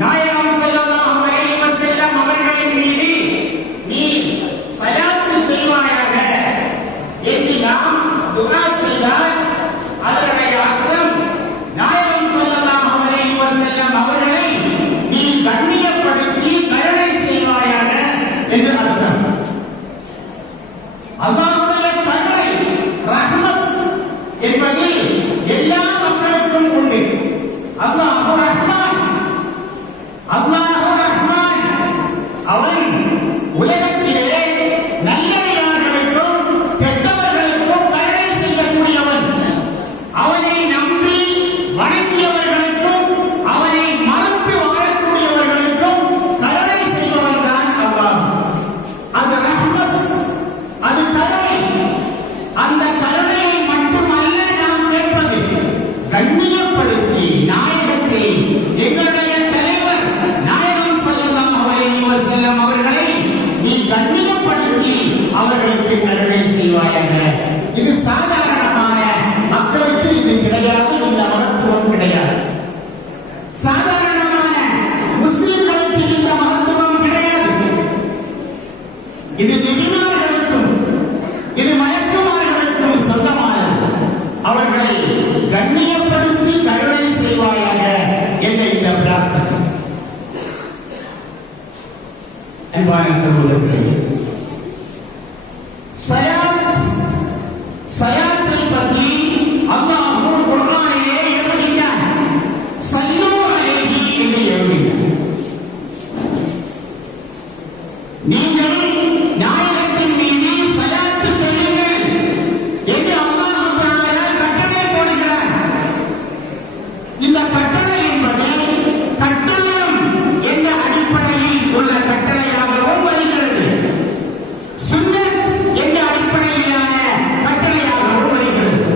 நாயகம் ஸல்லல்லாஹு அலைஹி வஸல்லம் அவர்களின் மீது நீ ஸலாத் செய்வாயாக என்று நாம் துஆ செய்தால் அதனுடைய அர்த்தம் நாயகம் ஸல்லல்லாஹு அலைஹி வஸல்லம் அவர்களை நீ கண்ணியப்படுத்தி கருணை செய்வாயாக என்று அர்த்தம். அல்லாஹ்வுடைய கருணை ரஹ்மத் என்பது எல்லா மக்களுக்கும் உண்டு. அல்லாஹு ரஹ்மான், அல்லாஹு ரஹ்மான், அவன் உலகத்திலே நல்லடியார்களுக்கும் கெட்டவர்களுக்கும் கருணை செய்யக்கூடியவன். அவனை நம்பி வணங்கியவர்களுக்கும் அவனை மறந்து வாழக்கூடியவர்களுக்கும் கருணை செய்பவன் தான் அல்லாஹ். அது ரஹ்மத், அது கருணை. அந்த கருணையை மட்டுமல்ல நாம் கேட்பது, கண்ணியப்படுத்தி நாயகத்தை, எங்களுடைய தலைவர் நாயகம் ஸல்லல்லாஹு அலைஹி வஸல்லம் அவர்களை நீ கண்ணியப்படுத்தி அவர்களுக்கு கருணை செய்வாயாக. இது சாதாரணமான மக்களுக்கு இது கிடையாது, இந்த மகத்துவம் கிடையாது. சாதாரணமான முஸ்லிம்களுக்கு இந்த மகத்துவம் கிடையாது. இது நபிமார்களுக்கும் இது மலக்குமார்களுக்கும் சொந்தமானது. அவர்களை கண்ணியப்படுத்தி கருணை செய்வாயாக என்ற இந்த பிரார்த்தனை. அன்பான சகோதரர்களே, ஸலாத்தை பற்றி அல்லாஹ் குர்ஆனிலே எழுதினார். ஸல்லூ அலைஹி என்று எழுதினார். நீங்கள் நாயகத்தின் மீது ஸலாத் சொல்லுங்கள் என்று அல்லாஹ் தஆலா கட்டளை போடுகிறார். இந்த கட்டளை என்பது கட்டாயம் என்ற அடிப்படையில் உள்ள கட்டளையாகவும் வருகிறது. சுன்னத் என்ற அடிப்படையிலான கட்டளையாகவும் வருகிறது.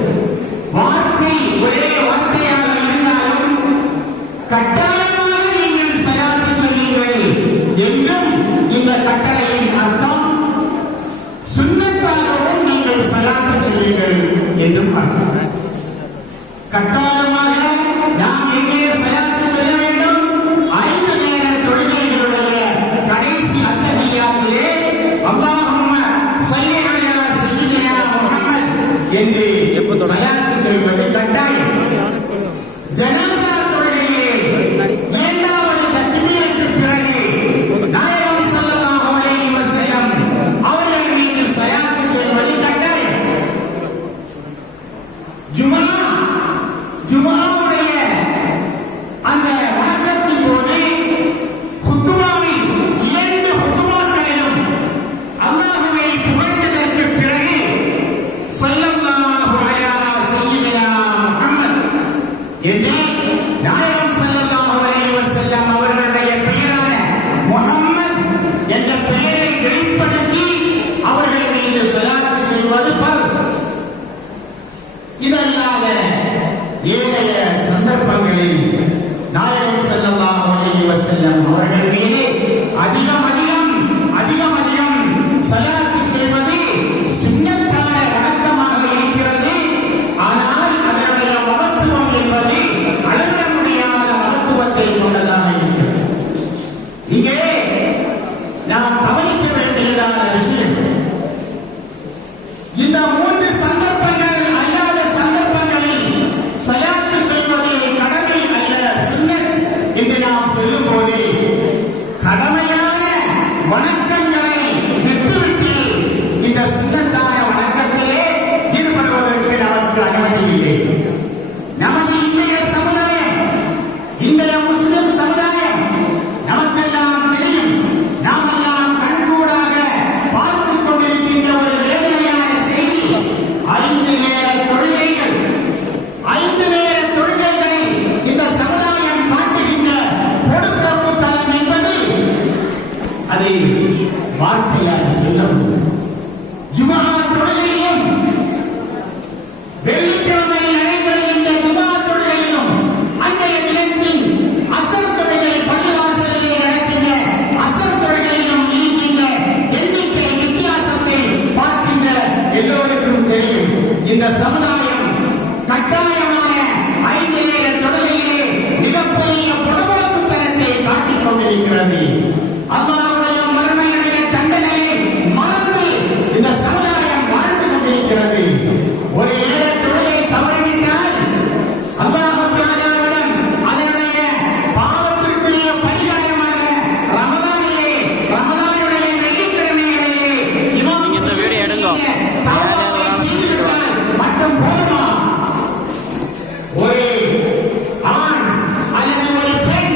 வார்த்தை ஒரே வார்த்தையாக இருந்தாலும் கட்டாயமாக நீங்கள் ஸலாத் சொல்லுங்கள் என்றும் இந்த கட்டளையின் அர்த்தம், சுன்னத்தாகவும் நீங்கள் ஸலாத் சொல்லுங்கள் என்றும் அர்த்தம். கட்டாயமாக நாம் எங்கே ஸலாத் சொல்ல வேண்டும்? 5 நேர தொழுகைகளுடைய கடைசி அத்தஹிய்யாத்திலே அல்லாஹும்ம ஸல்லி அலா சய்யிதினா முஹம்மத் என்று ஸலாத் சொல்வது கட்டாயம். ஜனாஸா தொழுகையிலே 2வது தக்பீருக்கு பிறகு நாயகம் ஸல்லல்லாஹு அலைஹி வஸல்லம் அவர்கள் மீது ஸலாத் சொல்வது கட்டாயம். ஜும்ஆவுடைய அந்த வணக்கத்தின் போது ஹுத்பாவில் 2 ஹுத்பாக்களிலும் அல்லாஹ்வை புகழ்ந்ததற்கு பிறகு ஸல்லல்லாஹு அலா சய்யிதினா முஹம்மத் என்று நாயகம் ஸல்லல்லாஹு அலைஹி வஸல்லம் அவர்களுடைய பெயரான முஹம்மத் என்ற பெயரை வெளிப்படுத்தி அவர்கள் மீது ஸலாத் சொல்வது ஃபர்த். இதல்லாத ஏனைய சந்தர்ப்பங்களில் நாயகம் ஸல்லல்லாஹு அலைஹி வஸல்லம் அவர்கள் மீது அதிகம் ஸலாத் சொல்வது சுன்னத்தான வணக்கமாக இருக்கிறது. ஆனால் அதனுடைய மகத்துவம் என்பது அளவிட முடியாத மகத்துவத்தை கொண்டதாக இருக்கிறது. இங்கே நாம் கவனிக்க வேண்டியதான விஷயம், இந்த 3 சந்தர்ப்பங்கள் அல்லாத சந்தர்ப்பங்களில் ஸலாத் சொல்வது கடமை அல்ல, சுன்னத் என்று நாம் சொல்லும் போது கடமையான வணக்கங்களை விட்டுவிட்டு இந்த சுன்னத்தான வணக்கத்திலே ஈடுபடுவதற்கு நமக்கு அனுமதி இல்லை. நமது இன்றைய சமுதாயம், இன்றைய முஸ்லிம் சமுதாயம் நமக்கெல்லாம் தெரியும். நாமெல்லாம் கண்கூடாக பார்த்துக் கொண்டிருக்கின்ற ஒரு வேதனையான செய்தி, 5 நேர தொழுகைகள். 5 நேர தொழுகைகளை இந்த சமுதாயம் காட்டுகின்ற பொடுப்போக்குத்தனம் என்பது அதை வார்த்தையால் சொல்ல முடியும். ஜும்ஆ தொழுகையும் வெள்ளிக்கிழமை நடைபெறுகின்ற ஜும்ஆ தொழுகையிலும் அன்றைய தினத்தில் அசர் தொழுகை பள்ளிவாசலிலே நடக்கின்ற அசர் தொழுகையிலும் இருக்கின்ற எண்ணிக்கை வித்தியாசத்தை பார்க்கின்ற எல்லோருக்கும் தெரியும். இந்த சமுதாயம் கட்டாயமான 5 நேர தொழுகையிலே மிகப்பெரிய பொடுபோக்குத்தனத்தை காட்டுகிறது. அல்லாஹ்வுடைய மறுமையுடைய தண்டனையை மறந்து இந்த சமுதாயம் வாழ்ந்து கொண்டிருக்கிறது. ஒரு நேர தொழுகை தவறிவிட்டால் அல்லாஹ் தஆலாவிடம் அதனுடைய பாவத்திற்குரிய பரிகாரமாக ரமலானுடைய வெள்ளிக்கிழமைகளிலே இமாம் தௌபாவை செய்துவிட்டால் மட்டும் போதுமா? ஒரு ஆண் அல்லது ஒரு பெண்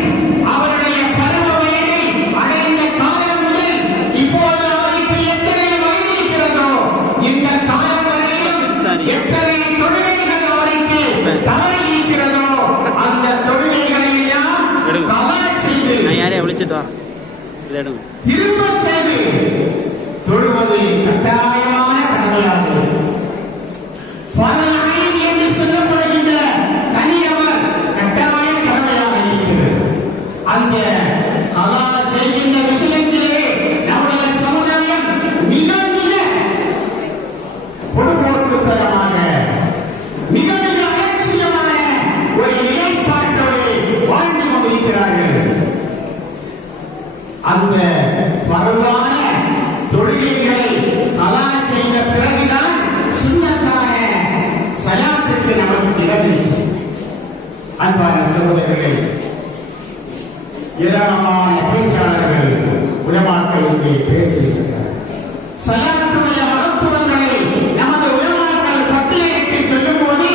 அவருடைய பருவ வயதை அடைந்த காலம் முதல் இப்போது அவருக்கு எத்தனை வயது இருக்கிறதோ இந்த காலம் வரையிலும் எத்தனை தொழுகைகள் அவருக்கு தவறி இருக்கிறதோ அந்த தொழுகைகளை எல்லாம் கலா செய்து திரும்ப செய்து தொழுவது கட்டாயமான கடமையாகும். என்று சொல்லப்படுகின்ற தனிநபர் கட்டாய கடமையாக இருக்கிறது. அந்த கலா செய்கின்ற விஷயத்திலே நம்முடைய சமுதாயம் மிக மிக பொதுப்போக்குத்தனமாக மிக மிக அலட்சியமான ஒரு நிலைப்பாட்டோடு வாழ்ந்து கொண்டிருக்கிறார்கள். அந்த பரவான தொழுகைகளை கலா செய்த பிறகுதான் சுன்னத்தான சலாத்துக்கு நமக்கு இடமில்லை. அன்பான சகோதரர்களே, ஏராளமான பேச்சாளர்கள் உலமாக்கள் இங்கே பேசுகிறார்கள். சலாத்துடைய மகத்துவங்களை நமது உலமாக்கள் பட்டியலிட்டு சொல்லும் போது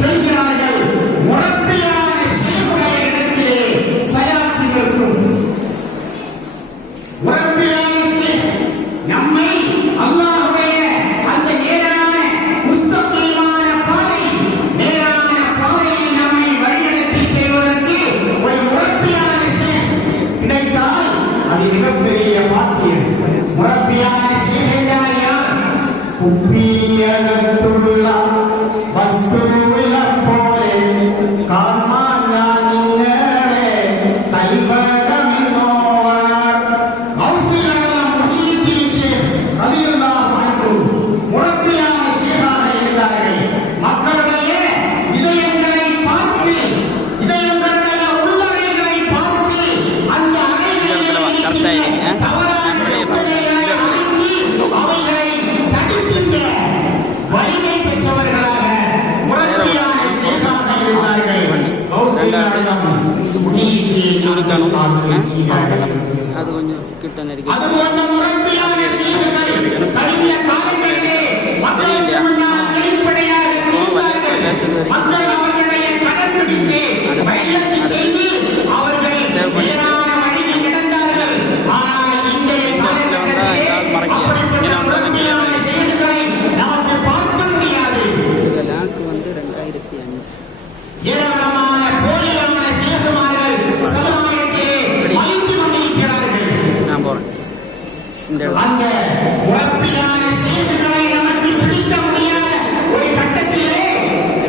சொல்கிறார்கள், முரப்பியான ஷேகுடைய இடத்திலே சலாத்து இருக்கும். முரப்பியான ஷேக் நம்மை அல்லாஹ்வுடைய அந்த நேரான முஸ்தகீமான பாதை நேரான பாதையில் நம்மை வழிநடத்தி செல்வதற்கு ஒரு முரப்பியான ஷேக் கிடைத்தால் அது மிகப்பெரிய பாக்கியம். முரப்பியான ஷேக் என்றால் யார்? குப்பியகத்துள்ள வஸ்துவில போலே காமானிங்களே கைவடமினோவர் கௌசியலாம் முஹீதீன் ஷேக் ரலியல்லாஹு அன்ஹு முரப்பியான ஷேகாக இருந்தார்கள். மக்களுடைய இதயங்களை பார்த்து இதயங்களுடைய உள்ளறைகளை பார்த்து அந்த அறைகளிலே தவறான சிந்தனைகளை அறிந்து அவைகளை தடுக்கின்ற வலிமை பெற்றவர்களாக முரப்பியான ஷேகாக இருந்தார்கள். கௌசியலாம் முஹீதீன் அது கொஞ்சம் கிட்ட நெருங்கி அது போன்ற முரப்பியான ஷேகுகள் கடந்த காலங்களிலே மக்களுக்கு முன்னால் வெளிப்படையாக தெரிந்தார்கள். மக்கள் அவர்களுடைய கடன் பிடித்து வயலுக்கு சென்று அவர்கள் நேரான வழியில் நடந்தார்கள். ஆனால் இன்றைய காலகட்டத்திலே அப்படிப்பட்ட முரப்பியான ஷேகுகளை நமக்கு பார்க்க முடியாது. இந்த லாக்கு வந்து 2005 ஏராளமான போலியான ஷேகுமார்கள் சமுதாயத்திலே மலிந்து கொண்டிருக்கிறார்கள். நான் போறேன். இந்த அந்த முரப்பியான ஷேகுகளை நமக்கு பிடிக்க முடியாத ஒரு கட்டத்திலே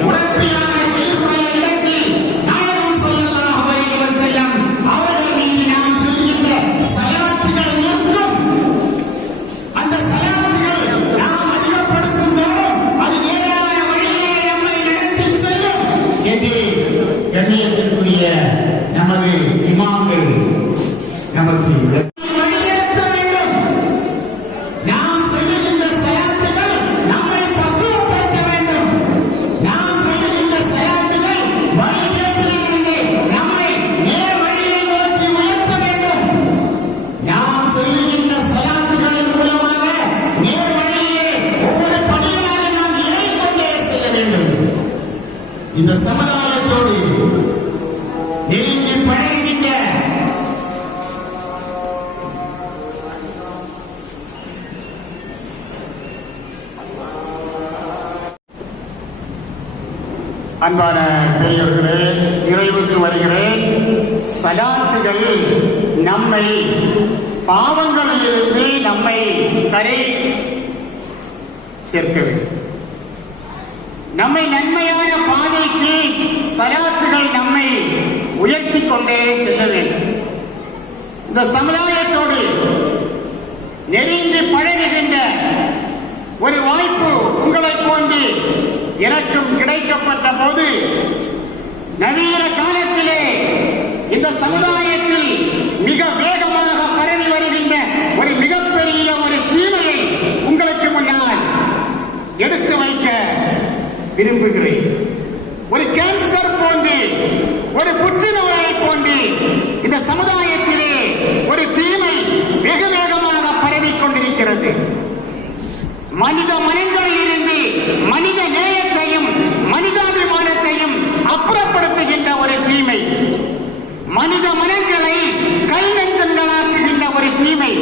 முரப்பியான ஷேகுடைய இடத்தில் நாயகம் ஸல்லல்லாஹு அலைஹி வஸல்லம் அவர்கள் மீது நாம் சொல்கின்ற ஸலாத்துகள் நிற்கும். அந்த ஸலாத்துகள் நாம் அதிகப்படுத்தும் போதும் அது நேரான வழியிலே நம்மை நடத்தி செல்லும் என்று கண்ணியத்திற்குரிய நமது இமாம்கள் நமக்கு வழிநடத்த வேண்டும். நாம் செய்கின்ற சலாத்துகள் நம்மை பக்குவப்படுத்த வேண்டும். நாம் செய்கின்ற சலாத்துகள் வழிகேட்டிலிருந்து நம்மை நேர் வழியை நோக்கி உயர்த்த வேண்டும். நாம் செய்கின்ற சலாத்துகளின் மூலமாக நேர் வழியிலே ஒவ்வொரு படியாக நாம் இறங்கிக்கொண்டே செல்ல வேண்டும். இந்த சமுதாயத்தோடு நெருங்கி பழகுகின்ற அன்பான பெரியவர்களே, நிறைவுக்கு வருகிறேன். சலாத்துகள் நம்மை பாவங்களிலிருந்து நம்மை கரை சேர்க்க வேண்டும். நம்மை நன்மையான பாதைக்கு சலாத்துகள் நம்மை உயர்த்தி கொண்டே செல்ல வேண்டும். இந்த சமுதாயத்தோடு நெருங்கி பழகுகின்ற ஒரு வாய்ப்பு உங்களை போன்று எனக்கும் கிடைக்கப்பட்ட போது நவீன காலத்திலே இந்த சமுதாயத்தில் மிக வேகமாக பரவி விரும்புகிறேன். ஒரு கேன்சர் போன்று, ஒரு புற்றுநோயை போன்று இந்த சமுதாயத்திலே ஒரு தீமை வெகு வேகமாக பரவிக் கொண்டிருக்கிறது. மனித மனங்களில் இருந்து மனித நேயத்தையும் மனிதாபிமானத்தையும் அப்புறப்படுத்துகின்ற ஒரு தீமை, மனித மனங்களை கை நெஞ்சங்களாக்குகின்ற ஒரு தீமை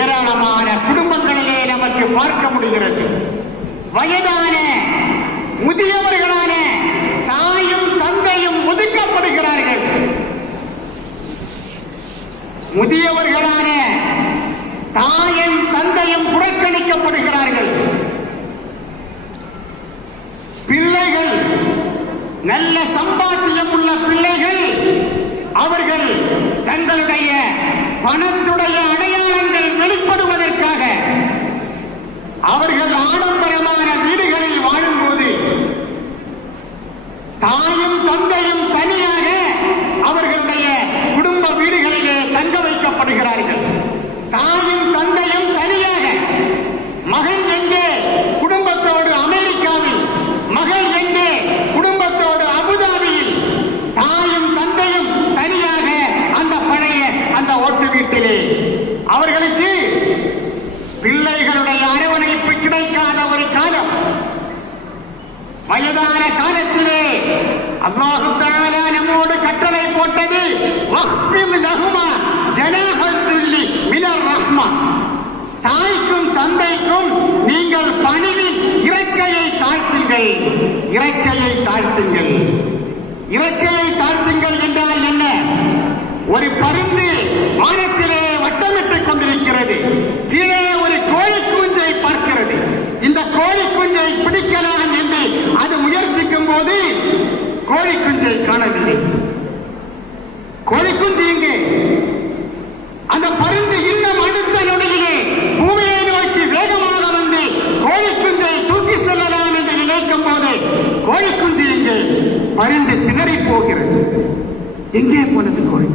ஏராளமான குடும்பங்களிலே நமக்கு பார்க்க முடிகிறது. வயதான முதியவர்களான தாயும் தந்தையும் ஒதுக்கப்படுகிறார்கள். முதியவர்களான தாயும் தந்தையும் புறக்கணிக்கப்படுகிறார்கள். பிள்ளைகள், நல்ல சம்பாத்தியம் உள்ள பிள்ளைகள், அவர்கள் தங்களுடைய பணத்துடைய அடையாளங்கள் வெளிப்படுவதற்காக அவர்கள் ஆடம்பரமான வீடுகளில் வாழும்போது தாயும் தந்தையும் தனியாக அவர்களுடைய குடும்ப வீடுகளிலே தங்க வைக்கப்படுகிறார்கள். தாயும் தந்தையும் தனியாக, மகன் எங்கே குடும்பத்தோடு அமெரிக்காவில், மகள் எங்கே குடும்பத்தோடு அபுதாபியில், தாயும் தந்தையும் தனியாக அந்த பழைய அந்த ஓட்டு வீட்டிலே. அவர்களுக்கு பிள்ளைகளுடைய அரவணைப்பு கிடைக்காத ஒரு காலம். வயதான காலத்திலே அல்லாஹு தஆலா நம்மோடு கட்டளை போட்டது, வஹ்ஃபித் லஹுமா ஜனாஹல் துல்லி மினர் ரஹ்மா. தாய்க்கும் தந்தைக்கும் நீங்கள் பணிவில் இறக்கையை தாழ்த்துங்கள். இறக்கையை தாழ்த்துங்கள். இறக்கையை தாழ்த்துங்கள் என்றால் என்ன? ஒரு பருந்து வானத்திலே வட்டமிட்டுக் கொண்டிருக்கிறது. கீழே ஒரு கோழி குஞ்சை பார்க்கிறது. இந்த கோழி குஞ்சை பிடிக்கலாம் என்று அது முயற்சிக்கும் போது கோழி குஞ்சை காணவில்லை. கோழி குஞ்சு எங்கே? அந்த பருந்து இன்னும் அடுத்த நொடியிலே பூமியை நோக்கி வேகமாக வந்து கோழி குஞ்சை தூக்கி செல்லலாம் என்று நினைக்கும் போது கோழி குஞ்சு எங்கே? பருந்து திணறி போகிறது. எங்கே போனது கோழி?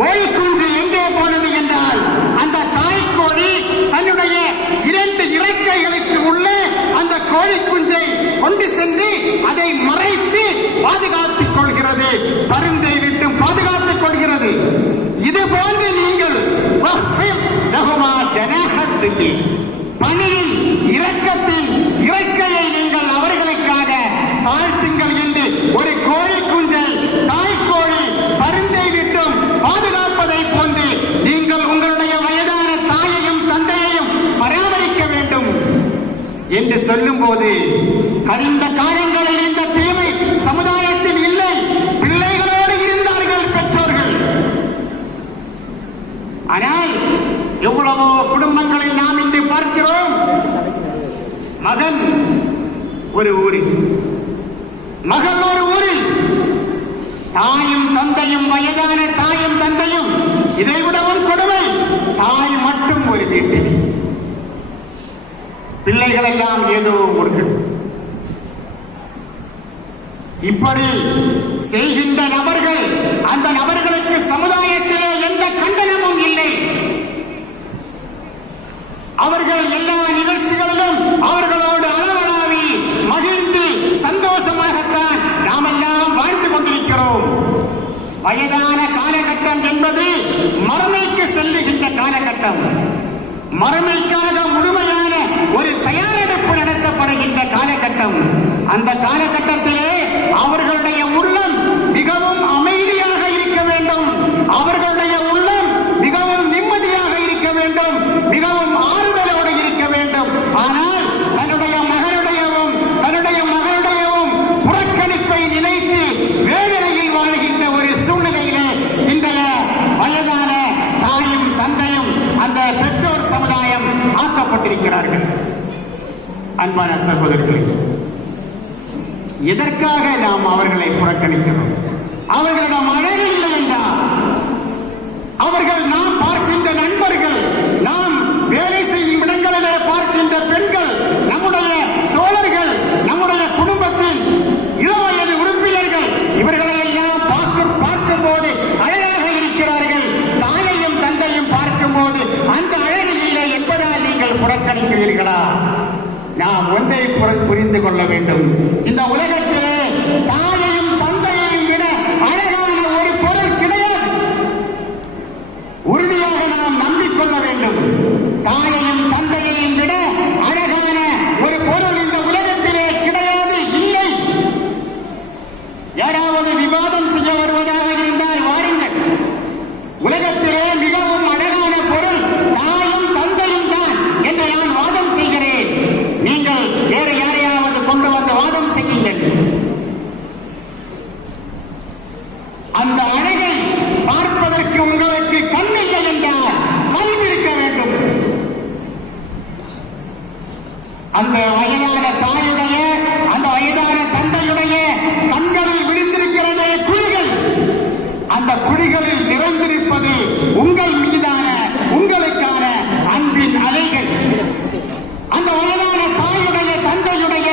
கோழி குஞ்சு எங்கே போனது என்றால், அந்த தாய் கோழி தன்னுடைய 2 இறக்கைகளுக்கு உள்ளே அந்த கோழி குஞ்சை கொண்டு சென்று அதை மறைத்து பாதுகாத்துக் கொள்கிறது. பருந்தை விட்டு பாதுகாத்துக் கொள்கிறது. இதுபோன்று நீங்கள் பணியில் இரக்கத்தில் இறக்கையை நீங்கள் அவர்களுக்காக தாழ்த்துங்கள் என்று ஒரு கோழி குஞ்சை தாய் கோழி பருந்தை விட்டும் பாதுகாப்பதை போன்று நீங்கள் உங்களுடைய வயதான தாயையும் தந்தையையும் பராமரிக்க வேண்டும் என்று சொல்லும் போது, கடந்த காலங்களில் இந்த தீமை சமுதாயத்தில் இல்லை. பிள்ளைகளோடு இருந்தார்கள் பெற்றோர்கள். ஆனால் எவ்வளவோ குடும்பங்களில் நாம் இன்று பார்க்கிறோம், மகன் ஒரு ஊரில், மகள் ஒரு ஊரில், தாயும் தந்தையும், வயதான தாயும் தந்தையும், இதைவிடவும் கொடுமை, தாய் மட்டும் ஒரு வீட்டில், பிள்ளைகள் எல்லாம் ஏதோ ஊர்கள். இப்படி செய்கின்ற நபர்கள், அந்த நபர்களுக்கு சமுதாயத்திலே எந்த கண்டனமும் இல்லை. அவர்கள் எல்லா நிகழ்ச்சிகளிலும் அவர்களோடு அளவலாவி மகிழ்ந்து சந்தோஷமாகத்தான் நாமெல்லாம் வாழ்ந்து கொண்டிருக்கிறோம். வயதான காலகட்டம் என்பது மறுமைக்கு செல்லுகின்ற காலகட்டம். மறுமைக்காக முழுமையான ஒரு தயாரெடுப்பு நடத்தப்படுகின்ற காலகட்டம். அந்த காலகட்டத்திலே அவர்களுடைய உள்ளம் மிகவும் அமைதியாக இருக்க வேண்டும். அவர்களுடைய உள்ளம் மிகவும் நிம்மதியாக இருக்க வேண்டும். மிகவும் ஆறுதலோடு இருக்க வேண்டும். ஆனால் தன்னுடைய மகனுடையவும் தன்னுடைய மகளுடையவும் புறக்கணிப்பை நினைத்து வேதனையில் வாழ்கின்ற ஒரு சூழ்நிலையிலே இன்றைய வயதான தாயும் தந்தையும் அந்த பெற்றோர் சமுதாயம் ஆக்கப்பட்டிருக்கிறார்கள். அன்பான சகோதரர்களே, எதற்காக நாம் அவர்களை புறக்கணிக்கிறோம்? அவர்களிடம் அழகு இல்லை என்றால், அவர்கள் நாம் பார்க்கின்ற நண்பர்கள், நாம் வேலை செய்யும் இடங்களிலே பார்க்கின்ற பெண்கள், நம்முடைய தோழர்கள், நம்முடைய குடும்பத்தின் இளவயது உறுப்பினர்கள், இவர்களை எல்லாம் பார்க்கும் போது அழகாக இருக்கிறார்கள். தாயையும் தந்தையும் பார்க்கும் போது அந்த அழகு இல்லை என்பதால் நீங்கள் புறக்கணிக்கிறீர்களா? நாம் ஒன்றை புரிந்து கொள்ள வேண்டும். இந்த உலகத்திலே தாயையும் தந்தையையும் விட அழகான ஒரு பொருள் கிடையாது. உறுதியாக நாம் நம்பிக்கொள்ள வேண்டும். தாயையும் தந்தையையும் விட அழகான ஒரு பொருள் இந்த உலகத்திலே கிடையாது, இல்லை. யாராவது விவாதம் செய்ய வருவதாக இருந்தால் வாருங்கள். உலகத்திலே மிகவும் அழகான பொருள் தாயும் தந்தையும் தான் என்று நான் வாதம் செய்கிறேன். நீங்கள் வேறு யாரையாவது கொண்டு வந்து வாதம் செய்யுங்கள். அந்த அழகை பார்ப்பதற்கு உங்களுக்கு கண் இல்லை என்றால் கல்வி இருக்க வேண்டும். அந்த வயதான தாயுடைய அந்த வயதான தந்தையுடைய கண்களில் விழுந்திருக்கிறதே குழிகள். அந்த குழிகளில் நிறைந்திருப்பது உங்கள் மீதான உங்களுக்கான அன்பின் அலைகள். அந்த வயதான தாயுடைய தந்தையுடைய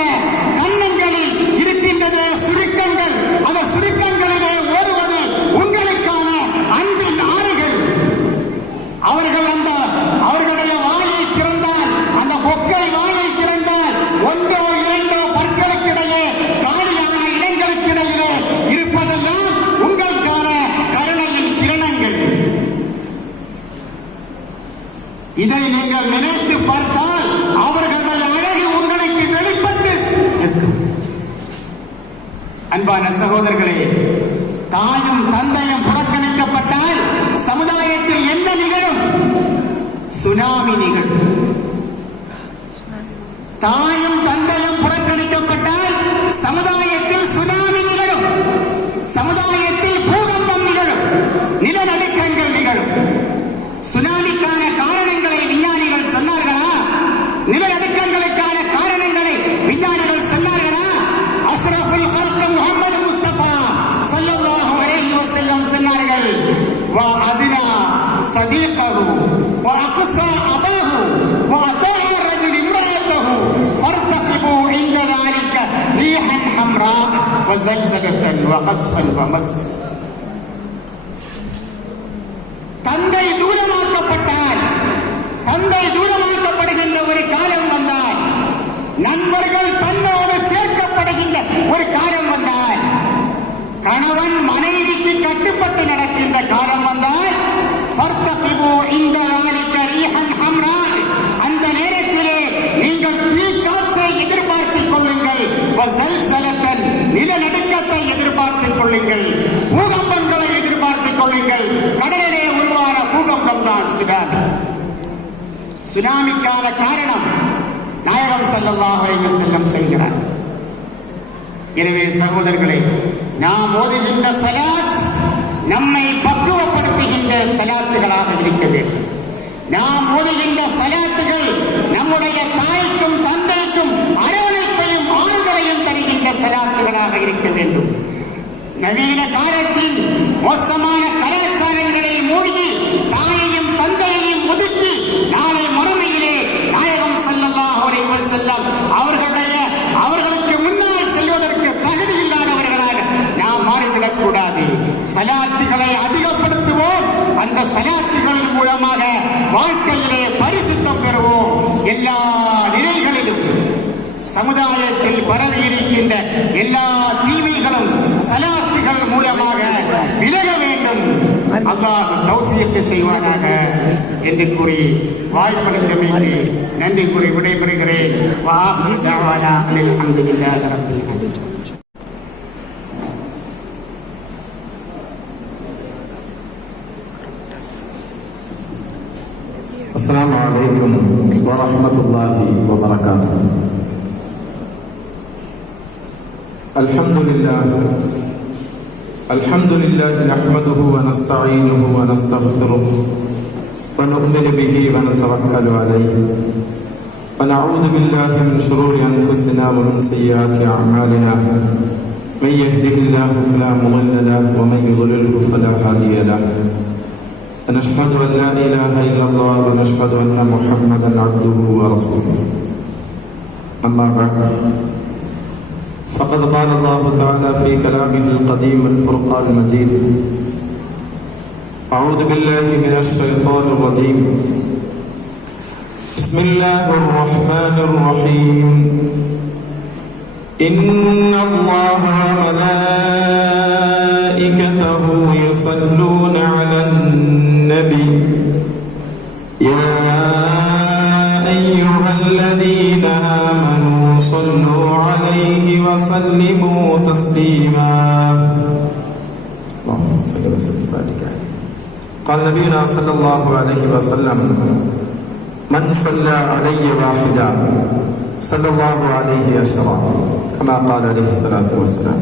கண்ணங்களில் இருக்கின்றது சுருக்கங்கள். அந்த சுருக்கங்களிலே ஓடுவது உங்களுக்கான அன்பின் ஆறுகள். அவர்களுடைய வாயை திறந்தால், அந்த பொக்கை வாயை திறந்தால் ஒன்றோ இரண்டோ பற்களுக்கிடையே காலியான இடங்களுக்கிடையிலே இருப்பதெல்லாம் உங்களுக்கான கருணையின் கிரணங்கள். இதை நீங்கள் நினைத்து பார்த்தால் அவர்களுடைய அழகு உங்களுக்கு வெளிப்பட்டு இருக்கும். அன்பான சகோதரர்களே, தாயும் தந்தையும் புறக்கணிக்கப்பட்டால் சமுதாயத்தில் என்ன நிகழும்? சுனாமி நிகழும். தாயும் தந்தையும் புறக்கணிக்கப்பட்டால் சமுதாயத்தில் சுனாமி நிகழும். சமுதாயத்தில் பூகம்பம் நிகழும், நிலநடுக்கங்கள் நிகழும். சுனாமிக்கான காரணங்களை விஞ்ஞானிகள் சொன்னார்களா? நிலநடுக்கங்களுக்கான காரணங்களை விஞ்ஞானிகள் சொன்னார்களா? அஸ்ரஃபுல் ஹல்க் முஹம்மது முஸ்தபா ஸல்லல்லாஹு அலைஹி வஸல்லம் சொன்னார்கள், வ அத்னா ஸதீகஹு வ அக்ஸா அபாஹு வ அதாஅ ரஜுல் இம்ரஅத்தஹு ஃபர்தகிபு இன்த ذلك ரீஹன் ஹம்ரா வ ஸல்ஸலத்தன் வ ஹஸ்ஃபன் வ மஸ்த். தந்தை தூரமாக்கப்படுகின்ற ஒரு காலம் வந்தால், நண்பர்கள் தன்னோடு சேர்க்கப்படுகின்ற ஒரு காலம் வந்தால், கணவன் மனைவிக்கு கட்டுப்பட்டு நடக்கின்ற காலம் வந்தால், அந்த நேரத்திலே நீங்கள் தீக்காற்றை எதிர்பார்த்துக் கொள்ளுங்கள், நிலநடுக்கத்தை எதிர்பார்த்துக் கொள்ளுங்கள், பூகம்பங்களை எதிர்பார்த்துக் கொள்ளுங்கள். கடலிலே உருவான பூகம்பம் தான் சுனாமி. சுனாமிக்கான காரணம் நாயகம் ஸல்லல்லாஹு அலைஹி வஸல்லம் சொல்கிறார். எனவே சகோதரர்களே, நாம் ஓதுகின்ற சலாத் நம்மை பக்குவப்படுத்துகின்ற சலாத்துகளாக இருக்க வேண்டும். நாம் ஓதுகின்ற சலாத்துகள் நம்முடைய தாய்க்கும் தந்தைக்கும் அரவணைப்பையும் ஆறுதலையும் தருகின்ற சலாத்துகளாக இருக்க வேண்டும். நவீன காலத்தில் மோசமான கலாச்சாரங்களை மூழ்கி தாயையும் தந்தையையும் ஒதுக்கி நாளை மறுமையிலே நாயகம் ஸல்லல்லாஹு அலைஹி வஸல்லம் அவர்களுக்கு முன்னால் செல்வதற்கு தகுதி இல்லாதவர்களாக நாம் மாறிவிடக்கூடாது. சலாத்துகளை அதிகப்படுத்துவோம். அந்த சலாத்துகளின் மூலமாக வாழ்க்கையிலே பரிசுத்தம் பெறுவோம். எல்லா நிலைகளிலும் சமுதாயத்தில் பரவி இருக்கின்ற எல்லா தீமைகளும் சலாத்துகள் மூலமாக விலக வேண்டும். அல்லாஹ் தௌஃபீக் செய்வானாக என்று கூறி வாய்ப்பளித்தமைக்கு நன்றி கூறி விடைபெறுகிறேன். வஆஹிரு தஅவானா அல்ஹம்துலில்லாஹி ரப்பில் ஆலமீன். السلام عليكم ورحمة الله وبركاته. الحمد لله نحمده ونستعينه ونستغفره ونؤمن به ونتوكل عليه ونعوذ بالله من شرور أنفسنا ومن سيئات أعمالنا. من يهده الله فلا مضل له ومن يضلله فلا هادي له. ونشهد أن لا إله إلا الله ونشهد أن محمدا عبده ورسوله. أما بعد، فقد قال الله تعالى في كلامه القديم الفرقان المجيد: أعوذ بالله من الشيطان الرجيم. بسم الله الرحمن الرحيم إن الله وملائكته يصلون على النبي يا أيها الذين آمنوا صلوا عليه وسلموا تسليما اللهم صل وسلم وبارك عليه. قال نبينا صلى الله عليه وسلم من صلى علي واحدا صلى الله عليه عشرا كما قال عليه الصلاة والسلام.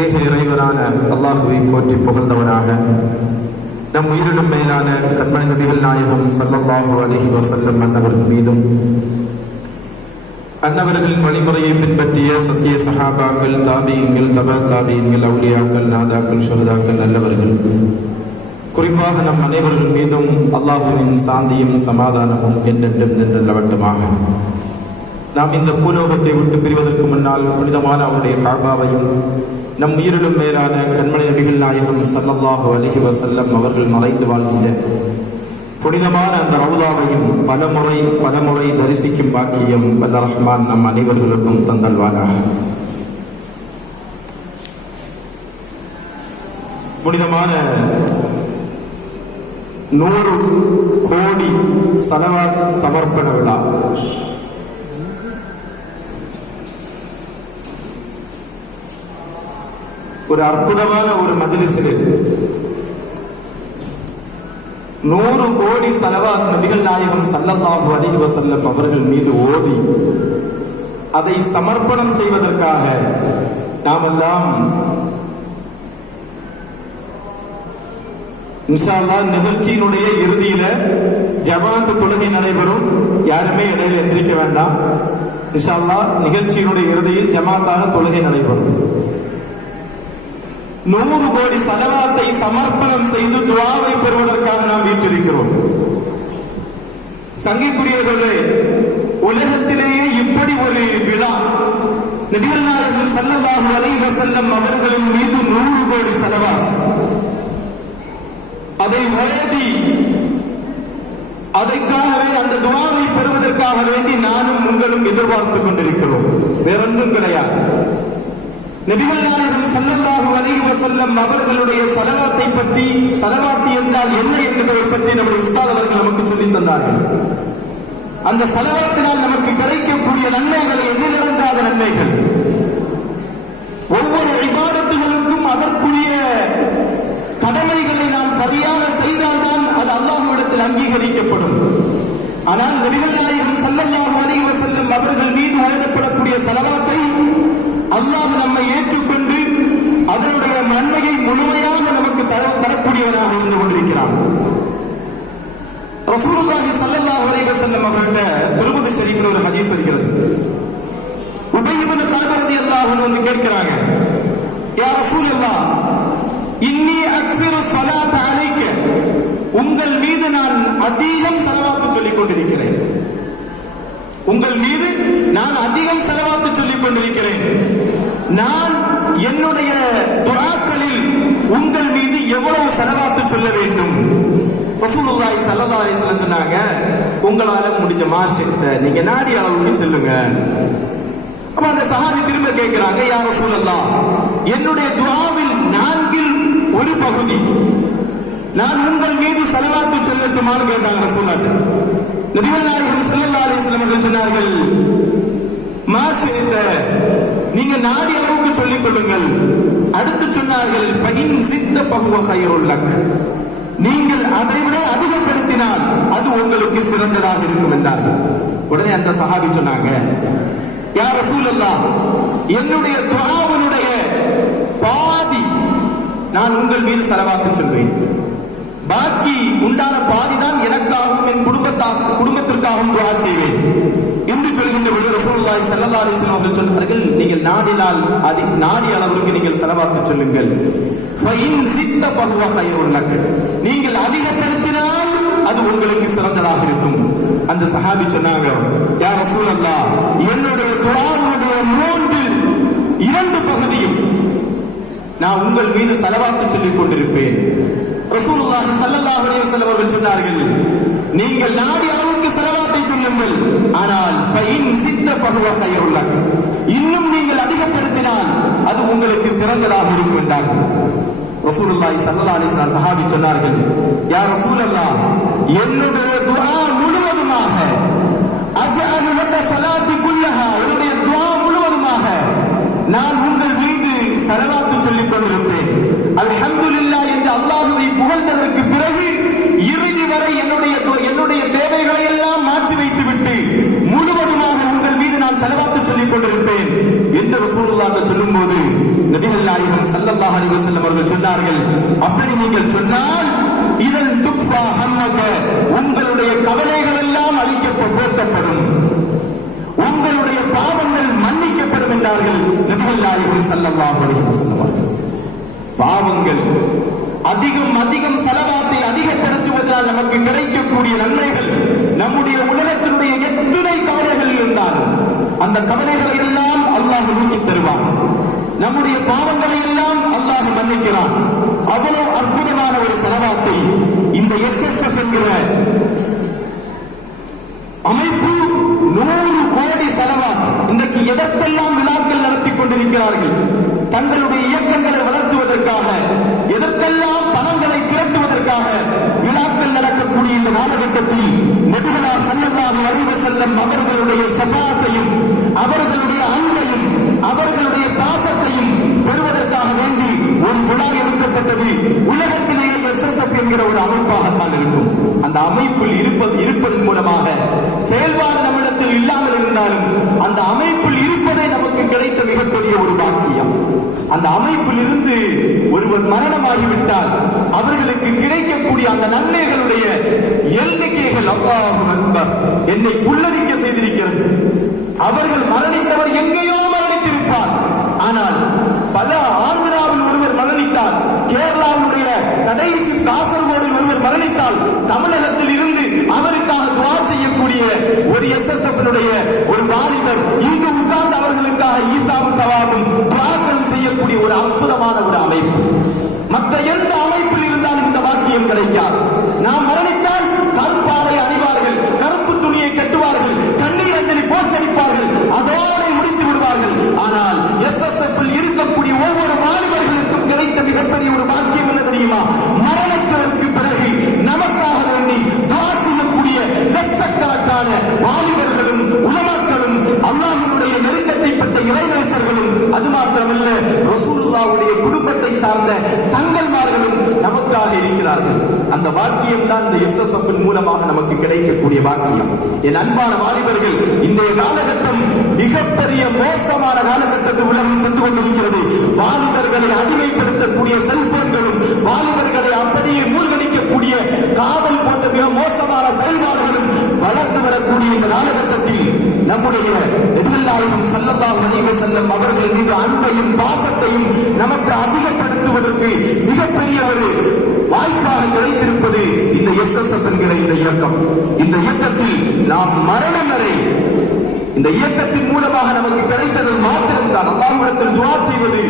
ஏக இறைவனான அல்லாஹுவை போற்றி புகழ்ந்தவனாக நம் உயிரிலும் மேலான கண்மணி நபிகள் நாயகம் ஸல்லல்லாஹு அலைஹி வஸல்லம் அன்னவர்கள் மீதும் அன்னவர்களின் வழிமுறையை பின்பற்றிய சத்திய சஹாபாக்கள், தாபீன்கள், தபா தாபீன்கள், அவுலியாக்கள், நாதாக்கள், ஷுஹதாக்கள், நல்லவர்கள், குறிப்பாக நம் அனைவர்கள் மீதும் அல்லாஹுவின் சாந்தியும் சமாதானமும் என்றென்றும் நிலவட்டுமாக. நாம் இந்த பூலோகத்தை விட்டு பிரிவதற்கு முன்னால் புனிதமான அவருடைய காபாவையும் நம் உயிரிலும் மேலான கண்மணி நபிகள் நாயகம் ஸல்லல்லாஹு அலைஹி வஸல்லம் அவர்கள் மறைந்து வாழ்கின்ற புனிதமான அந்த ரவுதாவையும் பலமுறை தரிசிக்கும் பாக்கியம் வல்ல ரஹ்மான் நம் அனைவர்களுக்கும் தந்தல்வானாக. புனிதமான 100 கோடி ஸலவாத் சமர்ப்பண விழா ஒரு அற்புதமான ஒரு மஜ்லிஸில் 100 கோடி ஸலவாத் நபிகள் நாயகம் ஸல்லல்லாஹு அலைஹி வஸல்லம் அவர்கள் மீது ஓதி அதை சமர்ப்பணம் செய்வதற்காக நாமெல்லாம் இன்ஷா அல்லாஹ் நிகழ்ச்சியினுடைய இறுதியில ஜமாத் தொழுகை நடைபெறும். யாருமே இடையில எந்திரிக்க வேண்டாம். இன்ஷா அல்லாஹ் நிகழ்ச்சியினுடைய இறுதியில் ஜமாத்தாக தொழுகை நடைபெறும். 100 கோடி ஸலவாத்தை சமர்ப்பணம் செய்து துஆவை பெறுவதற்காக நாம் வீற்றிருக்கிறோம். சங்கிக்குரியவர்களே, உலகத்திலேயே இப்படி ஒரு விழா நபிகள் நாயகம் ஸல்லல்லாஹு அலைஹி வஸல்லம் அவர்களின் மீது 100 கோடி ஸலவாத் அதை ஓதி அதற்காகவே அந்த துஆவை பெறுவதற்காக வேண்டி நானும் உங்களும் எதிர்பார்த்துக் கொண்டிருக்கிறோம். வேறொன்றும் கிடையாது. நபிகள் நாயகம் ஸல்லல்லாஹு அலைஹி வஸல்லம் அவர்களுடைய ஸலவாத்தை பற்றி, ஸலவாத் என்றால் என்ன என்பதை பற்றி நம்முடைய உஸ்தாத் அவர்கள் நமக்கு சொல்லித் தந்தார்கள். அந்த ஸலவாத்தினால் நமக்கு கிடைக்கக்கூடிய நன்மைகளை எண்ணிலடங்காத நன்மைகள். ஒவ்வொரு இபாதத்துகளுக்கும் அதற்குரிய கடமைகளை நாம் சரியாக செய்தால்தான் அது அல்லாஹ்விடத்தில் அங்கீகரிக்கப்படும். ஆனால் நபிகள் நாயகம் ஸல்லல்லாஹு அலைஹி வஸல்லம் அவர்கள் மீது ஓதப்படக்கூடிய ஸலவாத்தை அல்லாஹ் நம்மை ஏற்றுக்கொண்டு அதனுடைய நன்மையை முழுமையாக நமக்கு தரக்கூடியவனாக இருந்து கொண்டிருக்கிறான். ரசூலுல்லாஹி ஸல்லல்லாஹு அலைஹி வஸல்லம் அவர்கள்ட்ட திருமதி ஷரீஃபில் ஒரு ஹதீஸ் வருகிறது. உபய் இப்னு கஅப் ரலியல்லாஹு அன்ஹு வந்து கேட்கிறாங்க, யா ரசூலல்லாஹ், இன்னி அக்ஸிரு ஸலாத அலைக, உங்கள் மீது நான் அதிகம் ஸலவாத் சொல்லிக் கொண்டிருக்கிறேன். உங்கள் மீது நான் அதிகம் ஸலவாத் சொல்லிக் கொண்டிருக்கிறேன். நான் என்னுடைய துஆக்களில் உங்கள் மீது எவ்வளவு ஸலவாத் சொல்ல வேண்டும்? ரசூலுல்லாஹி ஸல்லல்லாஹு அலைஹி வஸல்லம் சொன்னாங்க, உங்களால முடிஞ்ச மாஷத்தை நீங்க நாடி அளவுக்கு சொல்லுங்க. அப்ப அந்த சஹாபி திரும்ப கேட்கிறாங்க, யா ரசூலல்லாஹ், என்னுடைய துஆவில் 1/4 பகுதி நான் உங்கள் மீது ஸலவாத் சொல்லட்டுமான்னு கேட்டாங்க ரசூலுல்லாஹ். நபிகள் நாயகம் ஸல்லல்லாஹு அலைஹி வஸல்லம் அவர்கள் சொன்னார்கள், மாஷத்தை நீங்க நாடி அளவுக்கு சொல்லிக் கொள்ளுங்கள். அடுத்து சொன்னார்கள், ஃபஇன் ஸித்த ஃபஹுவ கைருல் லக், நீங்கள் அதைவிட அதிகப்படுத்தினால் அது உங்களுக்கு சிறந்ததாக இருக்கும் என்றார்கள். உடனே அந்த சஹாபி சொன்னாங்க, யா ரசூலல்லாஹ், என்னுடைய துஆவினுடைய பாதி நான் உங்கள் மீது ஸலவாத் சொல்வேன், பாக்கி உண்டான பாதிதான் எனக்காகவும் என் குடும்பத்திற்காகவும் துஆ செய்வேன் என்று சொல்கின்ற பொழுது ரசூலுல்லாஹி ஸல்லல்லாஹு அலைஹி வஸல்லம் அவர்கள் சொன்னார்கள், நீங்கள் நாடினால் நாடி அளவுக்கு நீங்கள் ஸலவாத் சொல்லுங்கள். ஃபஇன் ஸித்த ஃபஹுவ கைருல் லக், நீங்கள் அதிகப்படுத்தினால் அது உங்களுக்கு சிறந்ததாக இருக்கும். அந்த சஹாபி சொன்னாங்க, யா ரசூலல்லாஹ், என்னுடைய துஆவுடைய 2 பகுதியும் நான் உங்கள் மீது ஸலவாத் சொல்லிக் கொண்டிருப்பேன். ரசூலுல்லாஹி ஸல்லல்லாஹு அலைஹி வஸல்லம் அவர்கள் சொன்னார்கள், நீங்கள் நாடி அளவுக்கு ஸலவாத்தை சொல்லுங்கள். ஆனால் ஃபஇன் சித்த ஃபஹுவ கைருல் லக், இன்னும் நீங்கள் அதிகப்படுத்தினால் அது உங்களுக்கு சிறந்ததாக இருக்கும் என்றார்கள். ரசூலுல்லாஹி ஸல்லல்லாஹு அலைஹி வஸல்லம் சஹாபி சொன்னார்கள், யா ரசூலல்லாஹ், என்னுடைய துஆ முழுவதுமாக அஜஅலு லக ஸலாத்தி குல்லஹா, என்னுடைய துஆ முழுவதுமாக நான் உங்கள் மீது ஸலவாத்து சொல்லிக் கொண்டிருப்பேன். அல்ஹம்துலில்லாஹ் என்று அல்லாஹ்வை புகழ்ந்ததற்கு பிறகு இறுதி வரை என்னுடைய தேவைகளை எல்லாம் மாற்றி வைத்துவிட்டு முழுவதுமாக உங்கள் மீது நான் ஸலவாத்து சொல்லிக் கொண்டிருப்பேன் என்று ரசூலுல்லாஹ் சொல்லும்போது நபிகள் நாயகம் ஸல்லல்லாஹு அலைஹி வஸல்லம் அவர்கள் சொன்னார்கள், அப்படி நீங்கள் சொன்னால் இதன் துக்ஃபா ஹம்மக, உங்களுடைய கவலைகள் எல்லாம் போர்த்தப்படும், உங்களுடைய பாவங்கள் மன்னிக்கப்படும் என்றார்கள் நபிகள் நாயகம் ஸல்லல்லாஹு அலைஹி வஸல்லம் அவர்கள். பாவங்கள் அதிகம் ஸலவாத்தை அதிகப்படுத்துவதால் நமக்கு கிடைக்கக்கூடிய நன்மைகள், நம்முடைய உலகத்தினுடைய எத்தனை கவலைகள் இருந்தாலும் அந்த கவலைகளை எல்லாம் அல்லாஹ் நீக்கி தருவான். நம்முடைய பாவங்களை எல்லாம் அல்லாஹ் மன்னிக்கிறான். அவ்வளவு அற்புதமான ஒரு ஸலவாத்தை இந்த எஸ்எஸ்எஃப் என்கிற அமைப்பு 100 கோடி ஸலவாத் இன்றைக்கு எதற்கெல்லாம் விழாக்கள் நடத்தி கொண்டிருக்கிறார்கள், தங்களுடைய இயக்கங்களை வளர்த்துவதற்காக, எதற்கெல்லாம் பணங்களை திரட்டுவதற்காக விழாக்கள் நடக்கக்கூடிய இந்த காலகட்டத்தில் நபிகளார் ஸல்லல்லாஹு அலைஹி வஸல்லம் அவர்களுடைய ஷஃபாஅத்தையும் அவர்களுடைய அன்பையும் அவர்களுடைய பாசத்தையும் பெறுவதற்காக வேண்டி ஒரு விழா எடுக்கப்பட்டது. உலகத்திலேயே எஸ்எஸ்எஃப் என்கிற ஒரு அமைப்பாகத்தான் இருக்கும். அந்த அமைப்பில் இருப்பதன் மூலமாக செயல்பாடு நம்மிடத்தில் இல்லாமல் இருந்தாலும் அந்த அமைப்பில் இருப்பதே நமக்கு கிடைத்த மிகப்பெரிய ஒரு பாக்கியம். அந்த அமைப்பில் இருந்து ஒருவர் மரணமாகிவிட்டால் அவர்களுக்கு கிடைக்கக்கூடிய அந்த நன்மைகளுடைய எண்ணிக்கைகள் அல்லாஹு அக்பர் என்னை உள்ளடிக்க செய்திருக்கிறது. அவர்கள் மரணித்தவர் எங்கேயோ மரணித்திருப்பார், ஆனால் பல ஆந்திராவில் ஒருவர் மரணித்தால், கேரளாவுடைய கடைசி காசர்கோடில் ஒருவர் மரணித்தால், தமிழகத்தில் இருந்து அவருக்காக துஆ செய்யக்கூடிய ஒரு எஸ்எஸ்எஃப்னுடைய ஒரு வாலிபர் இங்கு உட்கார்ந்து அவர்களுக்காக ஈசாவும் சவாபும் துஆக்களும் செய்யக்கூடிய ஒரு அற்புதமான ஒரு அமைப்பு. மற்ற எந்த அமைப்பில் இருந்தாலும் இந்த வாக்கியம் கிடைக்காது. நாம் மரணித்தால் கருப்பாடை அணிவார்கள், கருப்பு துணியை கட்டுவார்கள், கண்ணீர் அஞ்சலி போஸ்ட் அடிப்பார்கள், அதோடு முடித்து விடுவார்கள். ஆனால் எஸ்எஸ்எஃப் இருக்கக்கூடிய ஒவ்வொரு வாலிபர்களுக்கும் கிடைத்த மிகப்பெரிய ஒரு பாக்கியம் என்ன தெரியுமா? மரணத்திற்கு பிறகு நமக்காக வேண்டி துஆ செய்யக்கூடிய லட்சக்கணக்கான வாலிபர்களும் உலமாக்களும் அல்லாஹ்வுடைய நெருக்கத்தை பெற்ற இறைநேசர்களும், அது மாத்திரமல்ல ரசூலுல்லாஹ்வுடைய குடும்பத்தை சார்ந்த தங்கள்மார்களும் நமக்காக இருக்கிறார்கள். அந்த பாக்கியம் தான் இந்த எஸ்எஸ்எஃப் மூலமாக நமக்கு கிடைக்கக்கூடிய பாக்கியம். என் அன்பான வாலிபர்கள், இன்றைய காலகட்டம் மிகப்பெரிய மோசமான காலகட்டத்தில் உலகம் சென்று கொண்டிருக்கிறது. வாலிபர்களை அடிமைப்படுத்தக்கூடிய செல்போன்களும், வாலிபர்களை அப்படியே மூழ்கடிக்கக்கூடிய காவல் போன்ற மிக மோசமான செயல்பாடுகளும் வளர்ந்து வரக்கூடிய இந்த காலகட்டத்தில் நம்முடைய நபிகள் நாயகம் ஸல்லல்லாஹு அலைஹி வஸல்லம் அவர்கள் மீது அன்பையும் பாசத்தையும் நமக்கு அதிகப்படுத்துவதற்கு மிகப்பெரிய ஒரு வாய்ப்பாக கிடைத்திருப்பது இந்த எஸ்எஸ்எஃப் என்கிற இந்த இயக்கம். இந்த இயக்கத்தில் நாம் மரணம் வரை இந்த இயக்கத்தின் மூலமாக நமக்கு கிடைத்தது மாத்திரம்தான். அல்லாஹ்விடத்தில் துஆ செய்வது,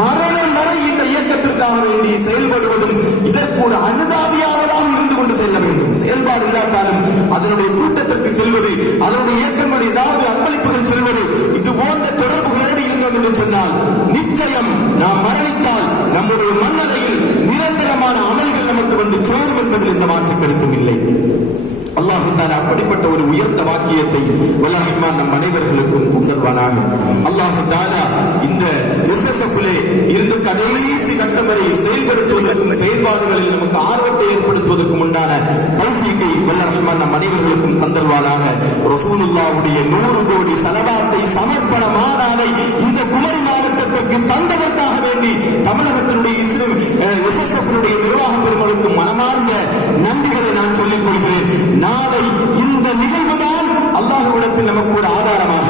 மரணம் வரை இந்த இயக்கத்திற்காக வேண்டி செயல்படுவதும் இதற்கு ஒரு அனுதாபியாவதாக இருந்து கொண்டு செல்ல வேண்டும். செயல்பாடு இல்லாட்டாலும் அதனுடைய கூட்டத்திற்கு செல்வது, அதனுடைய இயக்கங்கள் ஏதாவது அன்பளிப்புகள் செல்வது, இது போன்ற தொடர்புகளோடு இருந்தோம் என்று சொன்னால் நிச்சயம் நாம் மரணித்தால் நம்முடைய மண்ணறையில் நிரந்தரமான அமல்கள் நமக்கு வந்து சேரும் என்பதில் எந்த மாற்று கருத்தும் இல்லை. அல்லாஹ் தஆலா அப்படிப்பட்ட ஒரு உயர்ந்த வாக்கியத்தை வல்ல ரஹ்மான் நம் அனைவர்களுக்கும் தந்தருவானாக. அல்லாஹ் தஆலா இந்த எஸ்எஸ்எஃப்லே இருந்து கடைசி கட்டம் வரை செயல்படுத்துவதற்கும் செயல்பாடுகளில் நமக்கு ஆர்வத்தை ஏற்படுத்துவதற்கும் உண்டான தௌஃபீகை வல்ல ரஹ்மான் நம் அனைவர்களுக்கும் தந்தருவானாக. ரசூலுல்லாஹ்வுடைய 100 கோடி ஸலவாத்தை சமர்ப்பண மாநாடை இந்த குமரி மாவட்டத்திற்கு தந்ததற்காக வேண்டி தமிழகத்தினுடைய எஸ்எஸ்எஃப்னுடைய நிர்வாக பெருமளுக்கு மனமார்ந்த நன்றிகளை நான் சொல்லிக் கொள்கிறேன். நாளை இந்த நிகழ்வுதான் அல்லாஹ்விடத்தில் நமக்கு ஒரு ஆதாரமாக,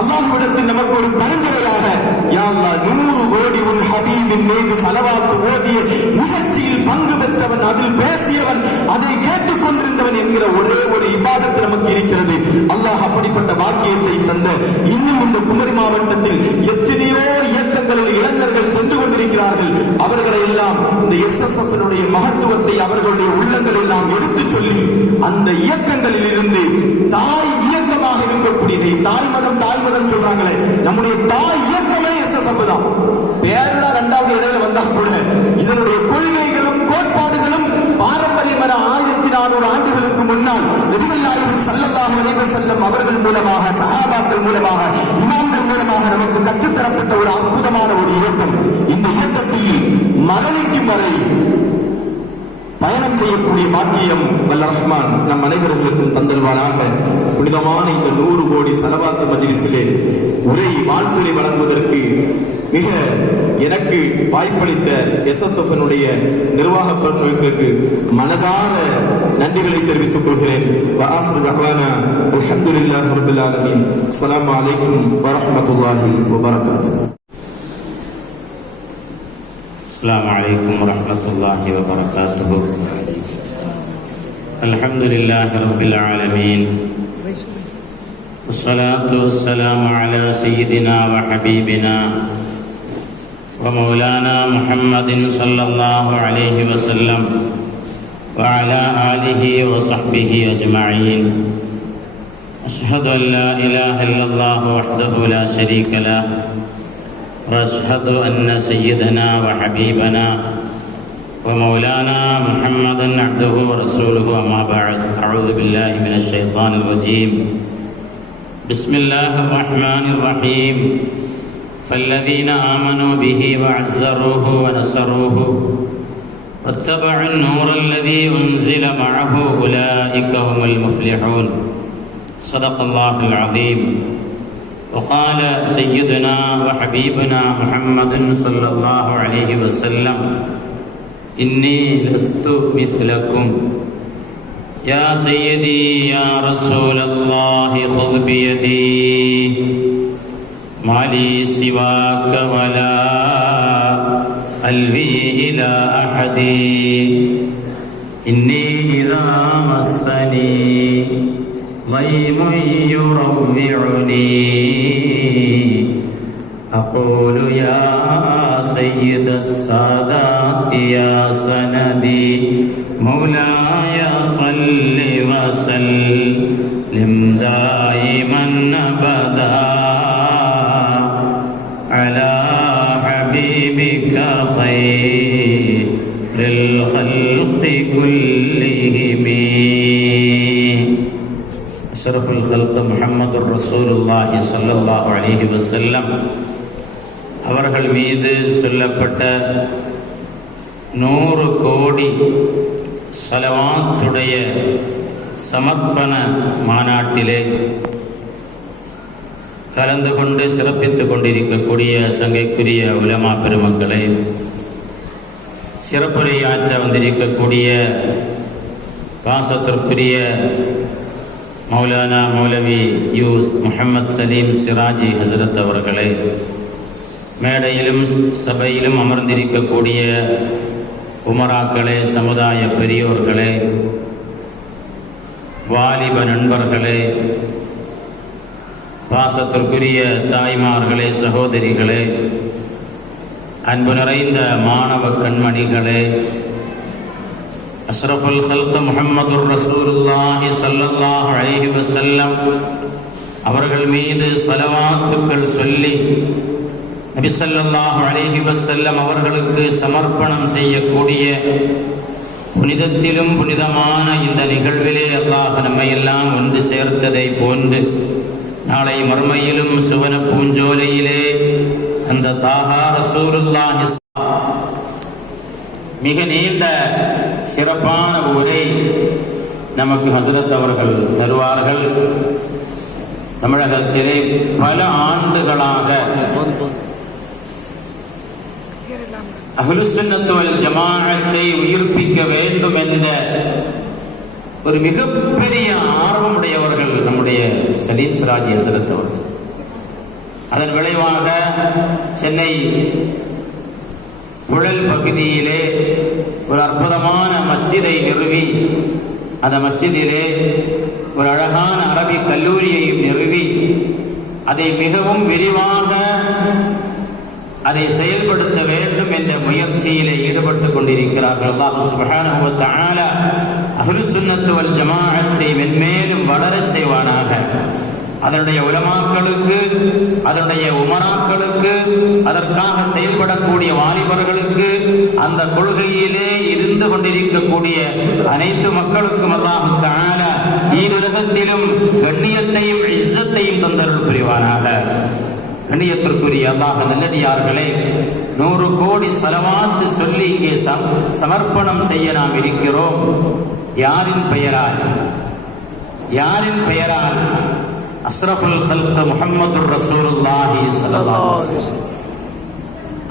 அல்லாஹ்விடத்தில் நமக்கு ஒரு பரிந்துரையாக, யா அல்லாஹ் 100 கோடி உன் ஹபீபின் மீது ஸலவாத் ஓதிய நிகழ்ச்சியில் பங்கு பெற்றவன், அதில் பேசியவன், அதை கேட்டுக் கொண்டிருந்தவன் என்கிற ஒரே ஒரு இபாதத் நமக்கு இருக்கிறது. அல்லாஹ் அப்படிப்பட்ட வாக்கியத்தை தந்த இன்னும் இந்த குமரி மாவட்டத்தில் எத்தனையோ இயக்கங்களில் இளைஞர்கள் சென்று கொண்டிருக்கிறார்கள். அவர்களை எல்லாம் இந்த எஸ்எஸ்எஃப் மகத்துவத்தை அவர்களுடைய உள்ளங்கள் எல்லாம் எடுத்துச் சொல்லி அந்த இயக்கங்களில் இருந்து தாய் இயக்கமாக இருக்கக்கூடிய தாய் மதம் சொல்றாங்களே, நம்முடைய தாய் இயக்கமே SSF தான். பேருல 2வது இடையில வந்தா கூட இதனுடைய கொள்கைகளும் கோட்பாடுகளும் பாரம்பரியமான 1400 ஆண்டுகளுக்கு முன்னால் நபிகள் நாயகம் ஸல்லல்லாஹு அலைஹி வஸல்லம் அவர்கள் மூலமாக, சஹாபாக்கள் மூலமாக, இமாம்கள் மூலமாக நமக்கு கற்றுத்தரப்பட்ட ஒரு அற்புதமான ஒரு இயக்கம். இந்த இயக்கத்தில் மரணிக்கும் வரை பயணம் செய்யக்கூடிய பாக்கியம் வல்ல ரஹ்மான் நம் அனைவர்களுக்கும் தந்தல்வானாக. புனிதமான இந்த 100 கோடி ஸலவாத் மஜ்லிஸிலே உரை வாழ்த்துரை வழங்குவதற்கு மிக எனக்கு வாய்ப்பளித்த SSF-னுடைய நிர்வாக பிரமுகர்களுக்கு மனதார நன்றிகளை தெரிவித்துக் கொள்கிறேன். வஆஃபிரு தஅவானா அல்ஹம்துலில்லாஹி ரப்பில் ஆலமீன். அஸ்ஸலாமு அலைக்கும் வரஹ்மத்துல்லாஹி வபரகாத்துஹு. السلام عليكم ورحمة الله وبركاته. الحمد لله رب العالمين، والصلاة والسلام على سيدنا وحبيبنا ومولانا محمد صلى الله عليه وسلم وعلى آله وصحبه أجمعين. أشهد أن لا إله إلا الله وحده لا شريك له، وأشهد أن سيدنا وحبيبنا ومولانا محمدا عبده ورسوله. أما بعد، أعوذ بالله من الشيطان الرجيم. بسم الله الرحمن الرحيم. فالذين آمنوا به وعزروه ونصروه واتبعوا النور الذي أنزل معه أولئك هم المفلحون. صدق الله العظيم. وقال سيدنا وحبيبنا محمد صلى الله عليه وسلم: إني لست مثلكم. يا سيدي يا رسول الله خذ بيدي، ما لي سواك ولا ألوي إلى أحد. إني إذا مسني ضيم يروعني أقول يا سيد السادات يا سندي مولاي صل وسلم دائما أبدا على حبيبك خير الخلق كلهم. أشرف الخلق محمد رسول الله صلى الله عليه وسلم அவர்கள் மீது சொல்லப்பட்ட 100 கோடி ஸலவாத்துடைய சமர்ப்பண மாநாட்டிலே கலந்து கொண்டு சிறப்பித்துக் கொண்டிருக்கக்கூடிய சங்கைக்குரிய உலமா பெருமக்களே, சிறப்புரையாற்ற வந்திருக்கக்கூடிய பாசத்திற்குரிய மௌலானா மௌலவி யூ முஹம்மத் சலீம் சிராஜி ஹசரத் அவர்களே, மேடையிலும் சபையிலும் அமர்ந்திருக்கக்கூடிய உமராக்களே, சமுதாய பெரியோர்களே, வாலிப நண்பர்களே, பாசத்திற்குரிய தாய்மார்களே, சகோதரிகளே, அன்பு நிறைந்த மாணவ கண்மணிகளே, அஷ்ரஃபுல் ஹல்க் முஹம்மதுர் ரசூலுல்லாஹி ஸல்லல்லாஹு அலைஹி வஸல்லம் அவர்கள் மீது ஸலவாத்துக்கள் சொல்லி நபி ஸல்லல்லாஹு அலைஹி வஸல்லம் அவர்களுக்கு சமர்ப்பணம் செய்யக்கூடிய புனிதத்திலும் புனிதமான இந்த நிகழ்விலே அல்லாஹ் நம்மை எல்லாம் ஒன்று சேர்த்ததை போன்று நாளை மறுமையிலும் சுவன பூஞ்சோலையிலே அந்த தாஹா ரசூலுல்லாஹி மிக நீண்ட சிறப்பான உரை நமக்கு ஹஸரத் அவர்கள் தருவார்கள். தமிழகத்திலே பல ஆண்டுகளாக அஹ்லுஸ் சுன்னத் வல் ஜமாஅத்தை உயிர்ப்பிக்க வேண்டும் என்ற ஒரு மிகப்பெரிய ஆர்வமுடையவர்கள் நம்முடைய சலீம் சிராஜி ஹஸரத் அவர்கள். அதன் விளைவாக சென்னை புழல் பகுதியிலே ஒரு அற்புதமான மஸ்ஜிதை நிறுவி அந்த மஸ்ஜிதிலே ஒரு அழகான அரபி கல்லூரியையும் நிறுவி அதை மிகவும் விரிவாக அதை செயல்படுத்த வேண்டும் என்ற முயற்சியிலே ஈடுபட்டுக் கொண்டிருக்கிறார்கள். அல்லாஹ் சுப்ஹானஹு வ தஆலா அஹ்லுஸ் சுன்னத் வல் ஜமாஅத்தை மென்மேலும் வளரச் செய்வானாக. அதனுடைய உலமாக்களுக்கு, அதனுடைய உமராக்களுக்கு, அதற்காக செயல்படக்கூடிய வாலிபர்களுக்கு, அந்த கொள்கையிலே இருந்து கொண்டிருக்கக்கூடிய அனைத்து மக்களுக்கும் அல்லாஹ் தஆலா ஈருலகத்திலும் கண்ணியத்தையும் இஸ்ஸத்தையும் தந்தருள் புரிவானாக. கண்ணியத்திற்குரிய அல்லாஹ் நல்லடியார்களே, 100 கோடி ஸலவாத் சொல்லி இங்கே சமர்ப்பணம் செய்ய நாம் இருக்கிறோம். யாரின் பெயரால்? யாரின் பெயரால்? அஸ்ரஃபுல் ஹல்க் முஹம்மதுர் ரசூலுல்லாஹி ஸல்லல்லாஹு அலைஹி வஸல்லம்.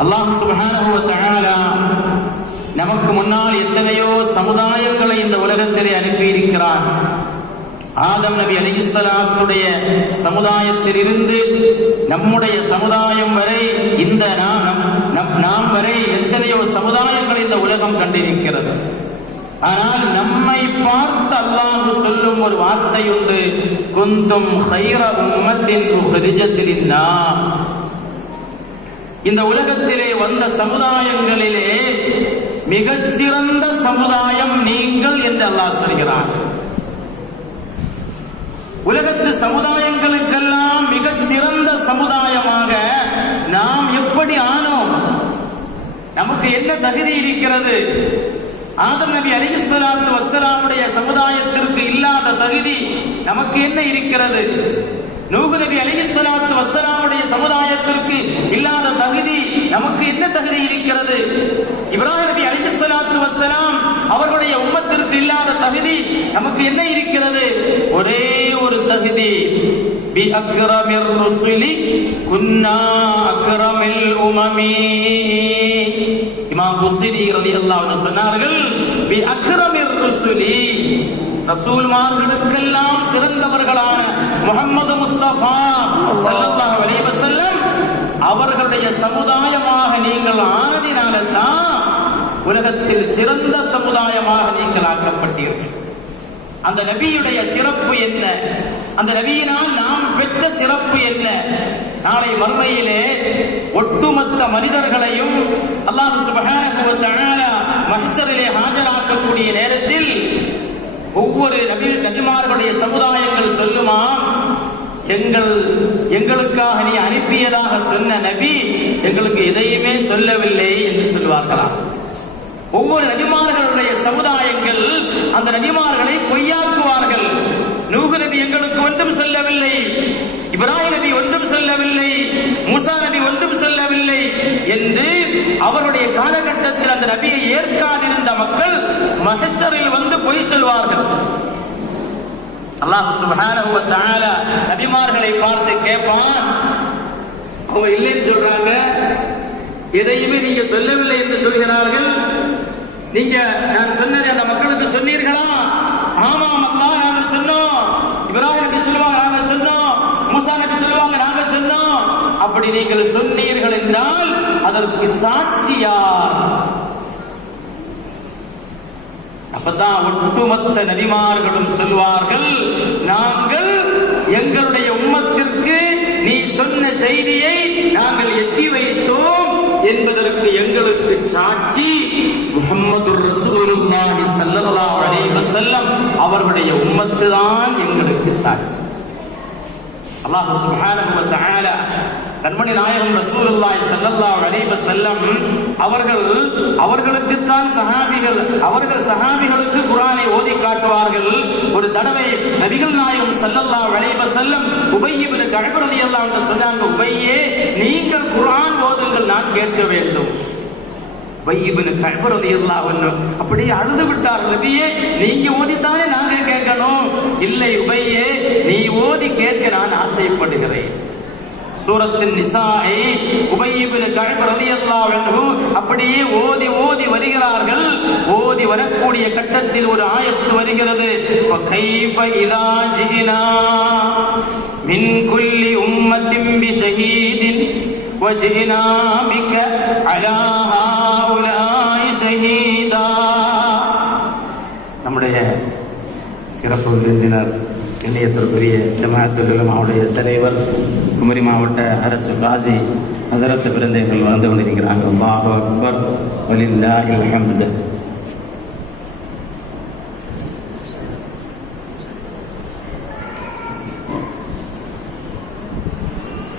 அல்லாஹ் சுப்ஹானஹு வ தஆலா நமக்கு முன்னால் எத்தனையோ சமுதாயங்களை இந்த உலகத்திலே அனுப்பியிருக்கிறான். ஆதம் நபி அலைஹிஸ்ஸலாத்துடைய சமுதாயத்திலிருந்து நம்முடைய சமுதாயம் வரை, இந்த நாம் வரை எத்தனையோ சமுதாயங்களை இந்த உலகம் கண்டிருக்கிறது. ஆனால் நம்மை பார்த்து அல்லாஹ் சொல்லும் ஒரு வார்த்தை உண்டு, குந்தும் கைர உம்மத்தின் உஹ்ரிஜத் லின்னாஸ். இந்த உலகத்திலே வந்த சமுதாயங்களிலே மிகச் சிறந்த சமுதாயம் நீங்கள் என்று அல்லாஹ் சொல்கிறார். உலகத்து சமுதாயங்களுக்கெல்லாம் மிகச் சிறந்த சமுதாயமாக நாம் எப்படி ஆனோம்? நமக்கு என்ன தகுதி இருக்கிறது? ஆதம் நபி அலைஹிஸ்ஸலாத்து வஸ்ஸலாமுடைய சமுதாயத்திற்கு இல்லாத தகுதி நமக்கு என்ன இருக்கிறது? நூஹ் நபி அலைஹிஸ்ஸலாத்து வஸ்ஸலாமுடைய சமுதாயத்திற்கு இல்லாத தகுதி நமக்கு என்ன தகுதி இருக்கிறது? இப்ராஹிம் நபி அலைஹிஸ்ஸலாத்து வஸ்ஸலாம் அவர்களுடைய உம்மத்திற்கு இல்லாத தகுதி நமக்கு என்ன இருக்கிறது? ஒரே ஒரு தகுதி, பி அக்ரமிர் ருசுலி குன்னா அக்ரமில் உமமி. இமாம் புஸ்ரி ரலியல்லாஹு அன்ஹு சொன்னார்கள், பி அக்ரமிர் ருசுலி, ரசூல்மார்களுக்கெல்லாம் சிறந்தவர்களான முஹம்மது முஸ்தபா ஸல்லல்லாஹு அலைஹி வஸல்லம் அவர்களுடைய சமுதாயமாக நீங்கள் ஆனதினால்தான் உலகத்தில் சிறந்த சமுதாயமாக நீங்கள் ஆக்கப்பட்டீர்கள். அந்த நபியுடைய சிறப்பு என்ன? அந்த நபியினால் நாம் பெற்ற சிறப்பு என்ன? நாளை மறுமையிலே ஒட்டுமொத்த மனிதர்களையும் அல்லாஹ் சுப்ஹானஹு வ தஆலா மஹ்ஷரிலே ஆஜராக்கக்கூடிய நேரத்தில் ஒவ்வொரு நபிமார்களுடைய சமுதாயங்கள் சொல்லுமா, எங்களுக்காக நீ அனுப்பியதாக சொன்ன நபி எங்களுக்கு எதையுமே சொல்லவில்லை என்று சொல்வார்களாம். ஒவ்வொரு நபிமார்களுடைய சமுதாயங்கள் அந்த நபிமார்களை பொய்யாக்குவார்கள். நூஹ் நபி எங்களுக்கு ஒன்றும் சொல்லவில்லை, இப்ராஹிம் நபி ஒன்றும் சொல்லவில்லை, மூசா நபி ஒன்றும் சொல்லவில்லை என்று அவருடைய காலகட்டத்தில் அந்த நபியை ஏற்காதிருந்த மக்கள் மஹ்ஷரில் வந்து பொய் சொல்வார்கள். அல்லாஹ் சுப்ஹானஹு வ தஆலா நபிமார்களை பார்த்து கேட்பான், அவங்க இல்லைன்னு சொல்றாங்க, எதையுமே நீங்க சொல்லவில்லை என்று சொல்கிறார்கள், நீங்க நான் சொன்னதை அந்த மக்களுக்கு சொன்னீர்களா? ஆமாம் அல்லாஹ் நாங்கள் சொன்னோம். இப்ராஹிம் நபி சொல்லுவாங்க நாங்கள் சொன்னோம், மூசா நபி சொல்லுவாங்க நாங்கள் சொன்னோம். அப்படி நீங்கள் சொன்னீர்கள் என்றால் அதற்கு சாட்சி யார்? அப்பதான் ஒட்டுமொத்த நபிமார்களும் சொல்வார்கள், நாங்கள் எங்களுடைய உம்மத்திற்கு நீ சொன்ன செய்தியை நாங்கள் எட்டி வைத்தோம் என்பதற்கு எங்களுக்கு சாட்சி முஹம்மதுர் ரசூலுல்லாஹி ஸல்லல்லாஹு அலைஹி வஸல்லம் அவர்களுடைய உம்மத்து தான் எங்களுக்கு சாட்சி. அல்லாஹ் சுப்ஹானஹு வ தஆலா கண்மணி நாயகம் ரசூலுல்லாஹி ஸல்லல்லாஹு அலைஹி வஸல்லம் அவர்களுக்குத்தான் சஹாபிகளுக்கு குர்ஆனை ஓதி காட்டுவார்கள். ஒரு தடவை நபிகள் நாயகம் ஸல்லல்லாஹு அலைஹி வஸல்லம் உபய் இப்னு கஅப் ரலியல்லாஹு அன்ஹு சொன்னாங்க, உபய்யே நீங்கள் குர்ஆன் ஓதுங்கள், நான் கேட்க வேண்டும். உபய் இப்னு கஅப் ரலியல்லாஹு அன்ஹு அப்படியே அழுது விட்டார்கள், நபியே நீங்க ஓதித்தானே நாங்க கேட்கணும். இல்லை உபய்யே, நீ ஓதி கேட்க நான் ஆசைப்படுகிறேன். சூரத்தின் நிசாயை உபய் இப்னு கஅப் ரலியல்லாஹு அன்ஹு அப்படியே ஓதி ஓதி வருகிறார்கள். ஓதி வரக்கூடிய கட்டத்தில் ஒரு ஆயத்து வருகிறது, ஃபகைஃப இதா ஜினா மின் குல்லி உம்மத்தின் பிஷஹீதின் வஜினா பிக அலா ஹாஉலாஇ ஷஹீதா. நம்முடைய சிறப்பு விருந்தினர் இணையத்திற்குரிய ஜமாஅத்துல் உலமாவுடைய தலைவர், குமரி மாவட்ட அரசு காசி ஹஸரத் பிறந்தைகள் வாழ்ந்து கொண்டிருக்கிறாங்க. அல்லாஹு அக்பர் வலில்லாஹில் ஹம்து.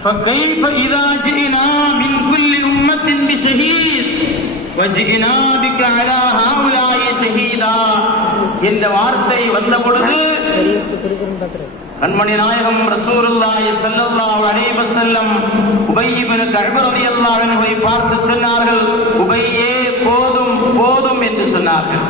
فكيف إذا جئنا من كل أمة بشهيد وجئنا بك على هؤلاء شهيدا என்ற வார்த்தை வந்த பொழுது கண்மணி நாயகம் ரசூலுல்லாஹி ஸல்லல்லாஹு அலைஹி வஸல்லம் உபய் இப்னு கஅப் ரலியல்லாஹு அன்ஹுவை பார்த்து சொன்னார்கள், உபையே போதும் போதும் என்று சொன்னார்கள்.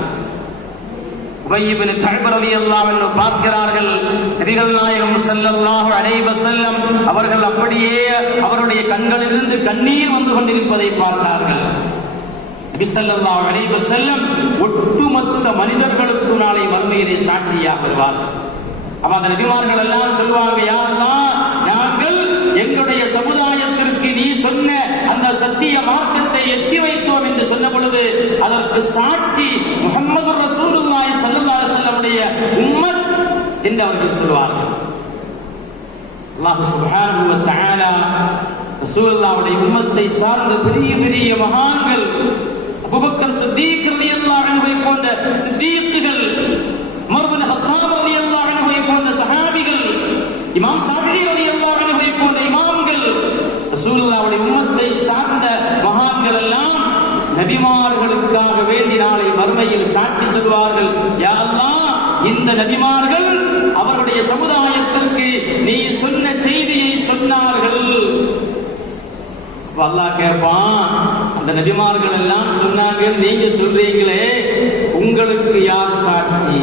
உபய் இப்னு கஅப் ரலியல்லாஹு அன்ஹு பார்க்கிறார்கள், நபிகள் நாயகம் ஸல்லல்லாஹு அலைஹி வஸல்லம் அவர்கள் அப்படியே அவருடைய கண்களிலிருந்து கண்ணீர் வந்து கொண்டிருப்பதை பார்த்தார்கள். நபி ஸல்லல்லாஹு அலைஹி வஸல்லம் ஒட்டுமொத்த மனிதர்களுக்கு நாளை மறுமையிலே சாட்சியாக வருவார்கள். அப்ப அந்த நபிமார்கள் எல்லாம் சொல்வாங்க, யா அல்லாஹ், நாங்கள் எங்களுடைய சமுதாயத்திற்கு நீ சொன்ன அந்த சத்திய மார்க்கத்தை எத்தி வைத்தோம் என்று சொன்ன பொழுது அதற்கு சாட்சி முஹம்மது ரசூலுல்லாஹி ஸல்லல்லாஹு அலைஹி வஸல்லமுடைய உம்மத் என்று அவர்கள் சொல்வார்கள். அல்லாஹ் சுப்ஹானஹு வ தஆலா ரசூலுல்லாஹ்வுடைய உம்மத்தை சார்ந்த பெரிய பெரிய மகான்கள், அபூபக்கர் சித்தீக் ரலியல்லாஹு அன்ஹு போன்ற சித்தீக்குகள், உமர் இப்னு கத்தாப் ரலியல்லாஹு அன்ஹு போன்ற சஹாபிகள், இமாம் ஷாஃபிஈ ரலியல்லாஹு அன்ஹு போன்ற இமாம்கள், ரசூலுல்லாஹ்வுடைய உம்மத்தை சார்ந்த மகான்கள் எல்லாம் நபிமார்களுக்காக வேண்டி நாளை மறுமையில் சாட்சி சொல்வார்கள். யா அல்லாஹ், இந்த நபிமார்கள் அவருடைய சமுதாயத்திற்கு நீ சொன்ன செய்தியை சொன்னார்கள். அல்லாஹ் கேட்பான், அந்த நபிமார்கள் எல்லாம் சொன்னாங்க, நீங்க சொல்றீங்களே, உங்களுக்கு யார் சாட்சி?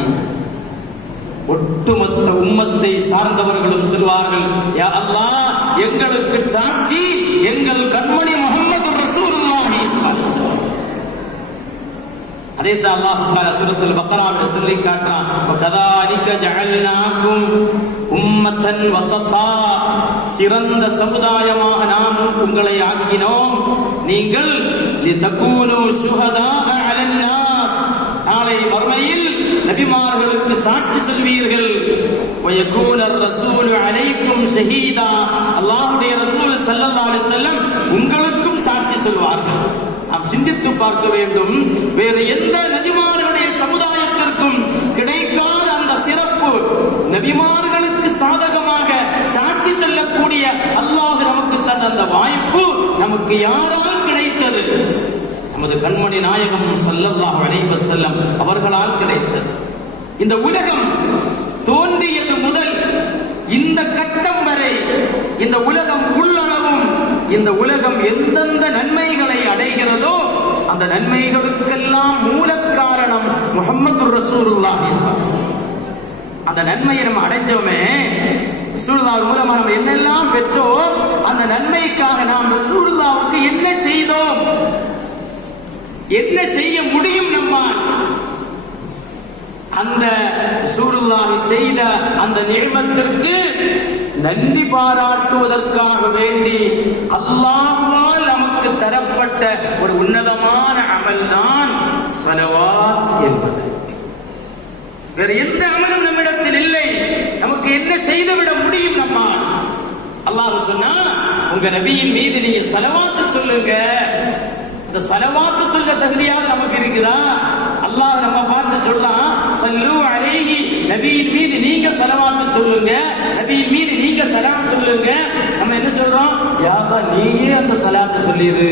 ஒட்டுமொத்த உம்மத்தை சார்ந்தவர்களும் சொல்வார்கள், யா அல்லாஹ், எங்களுக்கு சாட்சி எங்கள் கண்மணி முஹம்மது ரசூலுல்லாஹி ஸல்லல்லாஹு அலைஹி வஸல்லம். அதைத்தான் அல்லாஹ் தஆலா சூரத்துல் பக்ராவில் சொல்லி காட்டுறான், வகதாலிக ஜஅல்நாகும் உம்மத்தன் வஸதா, சிறந்த சமுதாயமாக நாம் உங்களை ஆக்கினோம், நீங்கள் லிதகூனு ஷுஹதாஅ அலன் நாஸ், நாளை மறுமையில் நபிமார்களுக்கு சாட்சி சொல்வீர்கள். வயகூனர் ரசூலு அலைக்கும் ஷஹீதா, அல்லாஹ்வுடைய ரசூல் ஸல்லல்லாஹு அலைஹி வஸல்லம் உங்களுக்கும் சாட்சி சொல்வார்கள். நாம் சிந்தித்து பார்க்க வேண்டும், வேறு எந்த நபிமார்களுடைய சமுதாயத்திற்கும் கிடைக்காத அந்த சிறப்பு, நபிமார்களுக்கு சாதகமாக சாட்சி சொல்லக்கூடிய அல்லாஹ் நமக்கு தந்த அந்த வாய்ப்பு நமக்கு யாரால் கிடைத்தது? நமது கண்மணி நாயகம் ஸல்லல்லாஹு அலைஹி வஸல்லம் அவர்களால் கிடைத்தது. இந்த உலகம் தோன்றியது முதல் இந்த கட்டம் வரை இந்த உலகம் உள்ளளவும் இந்த உலகம் எந்தெந்த நன்மைகளை அடைகிறதோ அந்த நன்மைகளுக்கெல்லாம் மூல காரணம் முஹம்மது ரசூலுல்லாஹி ஸல்லல்லாஹு அலைஹி வஸல்லம். அந்த நன்மையை நம்ம அடைஞ்சோமே, ரசூலுல்லாஹ் மூலமா நம்ம என்னெல்லாம் பெற்றோம், அந்த நன்மைக்காக நாம் ரசூலுல்லாஹ்வுக்கு என்ன செய்தோம், என்ன செய்ய முடியும் நம்மால்? அந்த ரசூலுல்லாஹ் செய்த அந்த நிஅமத்திற்கு நன்றி பாராட்டுவதற்காக வேண்டி அல்லாஹ்வால் நமக்கு தரப்பட்ட ஒரு உன்னதமான அமல்தான் ஸலவாத் என்பது. வேறு எந்த அமலும் நம்மிடத்தில் இல்லை. நமக்கு என்ன செய்துவிட முடியும் நம்மால்? அல்லாஹ் சொன்னா, உங்க நபியின் மீது நீங்க ஸலவாத் சொல்லுங்க. இந்த ஸலவாத் சொல்ல தகுதியாவது நமக்கு இருக்குதா? அல்லாஹ் நம்ம பார்த்து சொல்றான், ஸல்லு அலைஹி, நபியின் மீது நீங்க ஸலவாத் சொல்லுங்க, நபியின் மீது நீங்க ஸலாம் சொல்லுங்க. நம்ம என்ன சொல்றோம்? யா அல்லாஹ், நீயே அந்த ஸலாத்தை சொல்லிரு.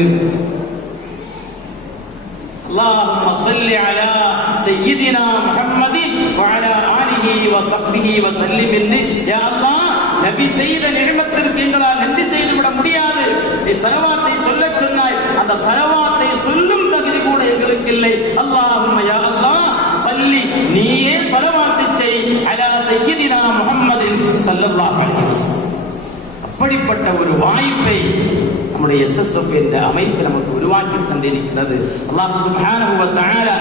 அல்லாஹும்ம ஸல்லி அலா சய்யிதினா முஹம்மதின் வ அலா ஆலிஹி வ ஸஹ்பிஹி வ ஸல்லிம். யா அல்லாஹ், நபி செய்த நிஅமத்திற்கு எங்களால் நன்றி செய்து விட முடியாது. நீ ஸலவாத்தை சொல்லச் சொன்னாய், அந்த ஸலவாத்தை சொல்லும் தகுதி கூட எங்களுக்கு இல்லை. அல்லாஹும்ம யா அல்லாஹ் ஸல்லி, நீயே ஸலவாத்தை செய் அலா சய்யிதினா முஹம்மதின் ஸல்லல்லாஹு அலைஹி வஸல்லம். அப்படிப்பட்ட ஒரு வாய்ப்பை நம்முடைய SSF என்ற அமைப்பு நமக்கு உருவாக்கி தந்திருக்கிறது. அல்லாஹ் சுப்ஹானஹு வ தஆலா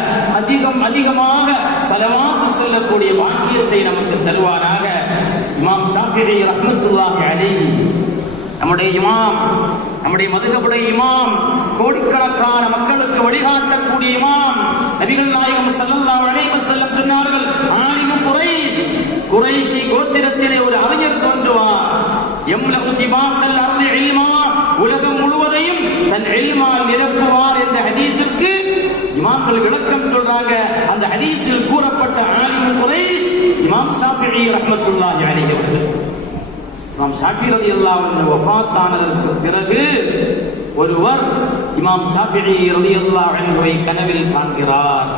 அதிகமாக ஸலவாத் சொல்லக்கூடிய வாக்கியத்தை நமக்கு தருவாராக. இமாம் ஷாஃபிஈ ரஹ்மத்துல்லாஹி அலைஹி, நம்முடைய இமாம், நம்முடைய மதுஹபுடைய இமாம், கோடிக்கணக்கான மக்களுக்கு வழிகாட்டக்கூடிய இமாம், நபிகள் நாயகம் ஸல்லல்லாஹு அலைஹி வஸல்லம் சொன்னார்கள், ஆலிமு குரைஷ், குரைஷி கோத்திரத்திலே ஒரு அறிஞர் தோன்றுவார். யம்லஉ திபாக்கல் அர்தி இல்மா, உலகம் முழுவதை இமாம்கள் விளக்கம் சொல்றாங்க. அந்த ஹதீஸில் கூறப்பட்ட ஆலிம் குரைஷ் இமாம் ஷாஃபிஈ ரஹ்மத்துல்லாஹி அலைஹி அவர்கள். இமாம் ஷாஃபிஈ ரலியல்லாஹு அன்ஹு வஃபாத் ஆனதற்கு பிறகு ஒருவர் இமாம் ஷாஃபிஈ ரலியல்லாஹு அன்ஹுவை கனவில் காண்கிறார்.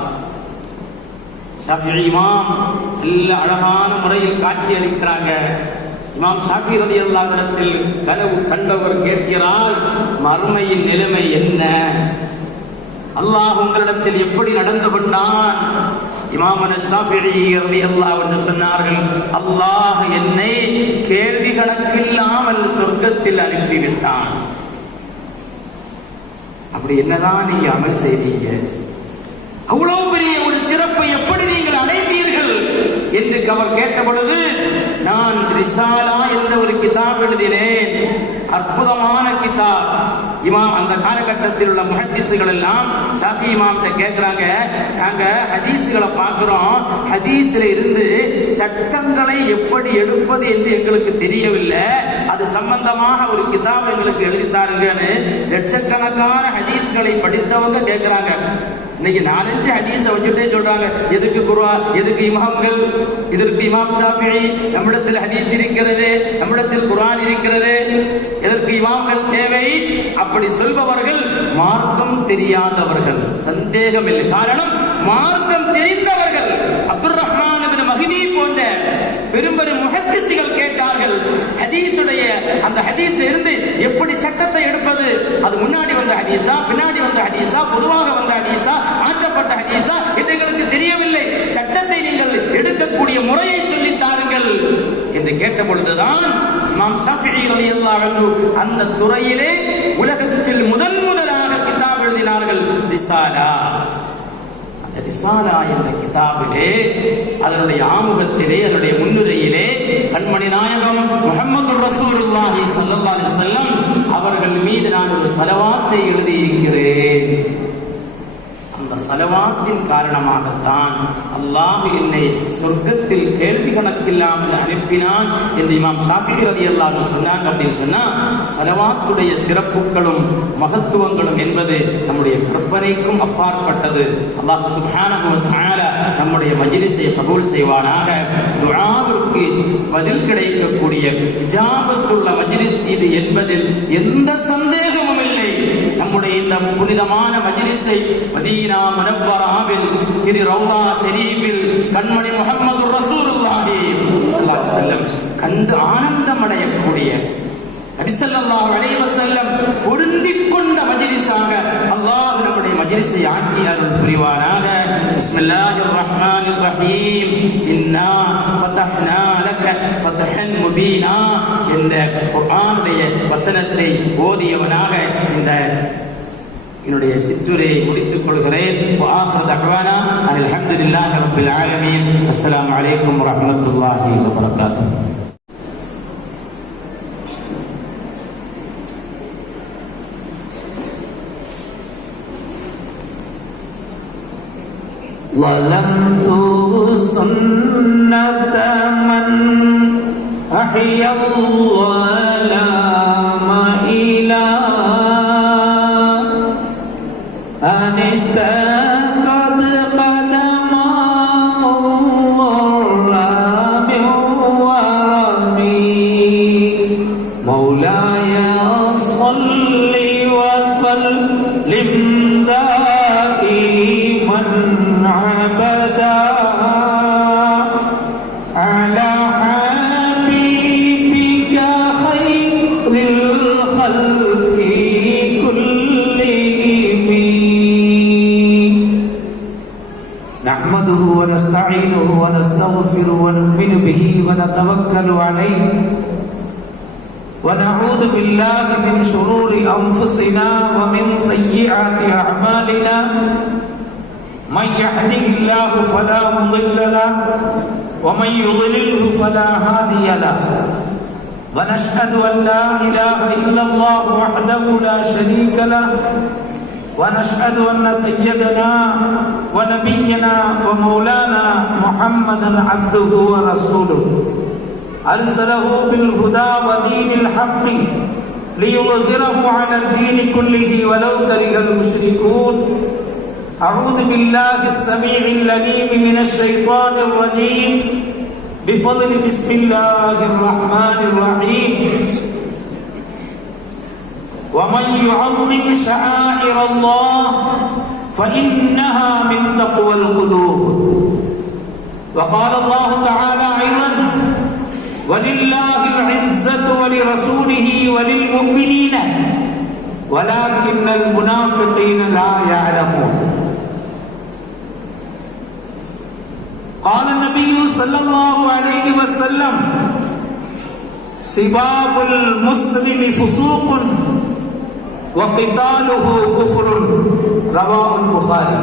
ஷாஃபிஈ இமாம் நல்ல அழகான முறையில் காட்சி அளிக்கிறாங்க. இமாம் ஷாஃபிஈ ரலியல்லாஹு அன்ஹு கனவு கண்டவர் கேட்கிறார், மறுமையின் நிலைமை என்ன? அல்லாஹ் உங்களிடத்தில் எப்படி நடந்து கொண்டான்? இமாம் ஷாஃபிஈ ரலியல்லாஹு அன்ஹு சொன்னார்கள், அல்லாஹ் என்னை கேள்வி கணக்கில்லாமல் சொர்க்கத்தில் அனுப்பிவிட்டான். அப்படி என்னதான் நீங்க அமல் செய்தீங்க? அவ்வளவு பெரிய ஒரு சிறப்பை எப்படி நீங்கள் அடைந்தீர்கள் என்று அவர் கேட்ட பொழுது, நான் ரிசாலா என்ற ஒரு கிதாப் எழுதினேன். அற்புதமான கிதாப். இமாம் அந்த காலகட்டத்தில் உள்ள முஹத்திஸ்கள் எல்லாம் ஷாஃபி இமாம்கிட்ட கேட்கிறாங்க, நாங்க ஹதீஸ்களை பார்க்கிறோம், ஹதீஸ்ல இருந்து சட்டங்களை எப்படி எடுப்பது என்று எங்களுக்கு தெரியவில்லை, அது சம்பந்தமாக ஒரு கிதாப் எங்களுக்கு எழுதித்தாருங்கன்னு லட்சக்கணக்கான ஹதீஸ்களை படித்தவங்க கேட்கிறாங்க. இன்னைக்கு 4-5 ஹதீஸை வச்சுட்டே சொல்றாங்க, எதுக்கு குர்ஆன், எதுக்கு இமாம்கள், இதற்கு இமாம் ஷாஃபிஈ, நம்மிடத்தில் ஹதீஸ் இருக்கிறது, நம்மிடத்தில் குர்ஆன் இருக்கிறது, எதற்கு இமாம்கள் தேவை? அப்படி சொல்பவர்கள் மார்க்கம் தெரியாதவர்கள், சந்தேகம் இல்லை. காரணம், மார்க்கம் தெரிந்தவர்கள் அப்துர் ரஹ்மான் இப்னு மஹ்தி போன்ற பெரும் பெரும் முஹத்திஸ்கள் கேட்டார்கள், ஹதீஸுடைய அந்த ஹதீஸ்ல இருந்து எப்படி சட்டத்தை எடுப்பது? அது முன்னாடி வந்த ஹதீஸா, பின்னாடி வந்த ஹதீஸா, பொதுவாக வந்த ஹதீஸா, ஆற்றப்பட்ட ஹதீஸா என்று எங்களுக்கு தெரியவில்லை. சட்டத்தை நீங்கள் எடுக்கக்கூடிய முறையை சொல்லித் தாருங்கள் என்று கேட்ட பொழுதுதான் இமாம் ஷாஃபிஈ ரலியல்லாஹு அன்ஹு அந்த துறையிலே உலகத்தில் முதலாக கிதாப் எழுதினார்கள், ரிசாலா. அந்த ரிசாலா என்ற கிதாபிலே, அதனுடைய ஆமுகத்திலே, அதனுடைய முன்னுரையிலே கண்மணி நாயகம் முஹம்மது ரசூலுல்லாஹி ஸல்லல்லாஹு அலைஹி வஸல்லம் அவர்கள் மீது நான் ஒரு ஸலவாத்தை எழுதியிருக்கிறேன். அந்த ஸலவாத்தின் காரணமாகத்தான் அல்லாஹ் என்னை சொர்க்கத்தில் கேள்வி கணக்கில்லாமல் அனுப்பினான் என்று இமாம் ஷாஃபிஈ ரலியல்லாஹு அன்ஹு சொன்னாங்க. அப்படின்னு சொன்னா ஸலவாத்துடைய சிறப்புகளும் மகத்துவங்களும் என்பது நம்முடைய கற்பனைக்கும் அப்பாற்பட்டது. அல்லாஹ் சுப்ஹானஹு வ தஆலா நம்முடைய மஜ்லிஸை கபூல் செய்வானாக. துஆவிற்கு பதில் கிடைக்கக்கூடிய இஜாபத்துள்ள மஜ்லிஸ் இது என்பதில் எந்த சந்தேகமும் இல்லை. நம்முடைய இந்த புனிதமான மஜ்லிஸை மதீனா முனவ்வராவில் திரு ரௌலா ஷரீஃபில் கண்மணி முஹம்மது ரசூலுல்லாஹி ஸல்லல்லாஹு அலைஹி வஸல்லம் கண்டு ஆனந்தம் அடையக்கூடிய, நபி ஸல்லல்லாஹு அலைஹி வஸல்லம் பொருந்திக் கொண்ட மஜ்லிஸாக அல்லாஹ் நம்முடைய மஜ்லிஸை ஆக்கி அருள் புரிவானாக. பிஸ்மில்லாஹிர் ரஹ்மானிர் ரஹீம். இன்னா ஃபதஹ்னா லக ஃபதஹன் முபீனா என்ற குர்ஆனுடைய வசனத்தை ஓதியவனாக இந்த என்னுடைய சிற்றுரையை முடித்துக் கொள்கிறேன். வஆகிரு தஅவானா அனில் ஹம்துலில்லாஹி ரப்பில் ஆலமீன். அஸ்ஸலாமு அலைக்கும் வரஹ்மத்துல்லாஹி வபரகாத்துஹு. ظلمت سنة من أحيا الظلام إلى أن اشتقت قدماه الضر من ورمي. مولاي صل وسلم دائما عبدا على حبيبك خير الخلق كلهم. نحمده ونستعينه ونستغفره ونؤمن به ونتوكل عليه ونعوذ بالله من شرور أنفسنا ومن سيئات أعمالنا. من يهده الله فلا مضل له ومن يضلله فلا هادي له. ونشهد أن لا إله إلا الله وحده لا شريك له. ونشهد أن سيدنا ونبينا ومولانا محمدا عبده ورسوله أرسله بالهدى ودين الحق ليظهره على الدين كله ولو كره المشركون. أعوذ بالله السميع العليم من الشيطان الرجيم بفضل بسم الله الرحمن الرحيم ومن يعظم شعائر الله فإنها من تقوى القلوب. وقال الله تعالى أيضا ولله العزة ولرسوله وللمؤمنين ولكن المنافقين لا يعلمون. قال النبي صلى الله عليه وسلم سباب المسلم فسوق وقتاله كفر. رواه البخاري.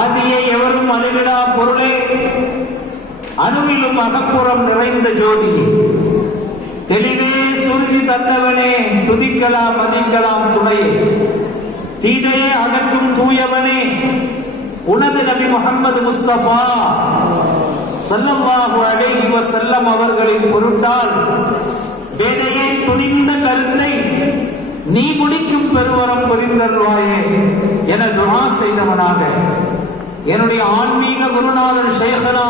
ஆதியை எவரும் அளவிடா பொருளே, அணுவிலும் அகப்புறம் நிறைந்த ஜோதியே, தெளிவே சுருதி தந்தவனே, துதிக்கலாம் மதிக்கலாம் துணையே, தீதையே அகற்றும் தூயவனே, உனது நபி முஹம்மது முஸ்தபா ஸல்லல்லாஹு அலைஹி வஸல்லம் அவர்களின் பொருட்டால் வேதையே துணிந்த கருத்தை நீ முடிக்கும் பெருவரம் புரிந்தருள்வாயே என துஆ செய்தவனாக என்னுடைய ஆன்மீக குருநாதர் ஷேഖனா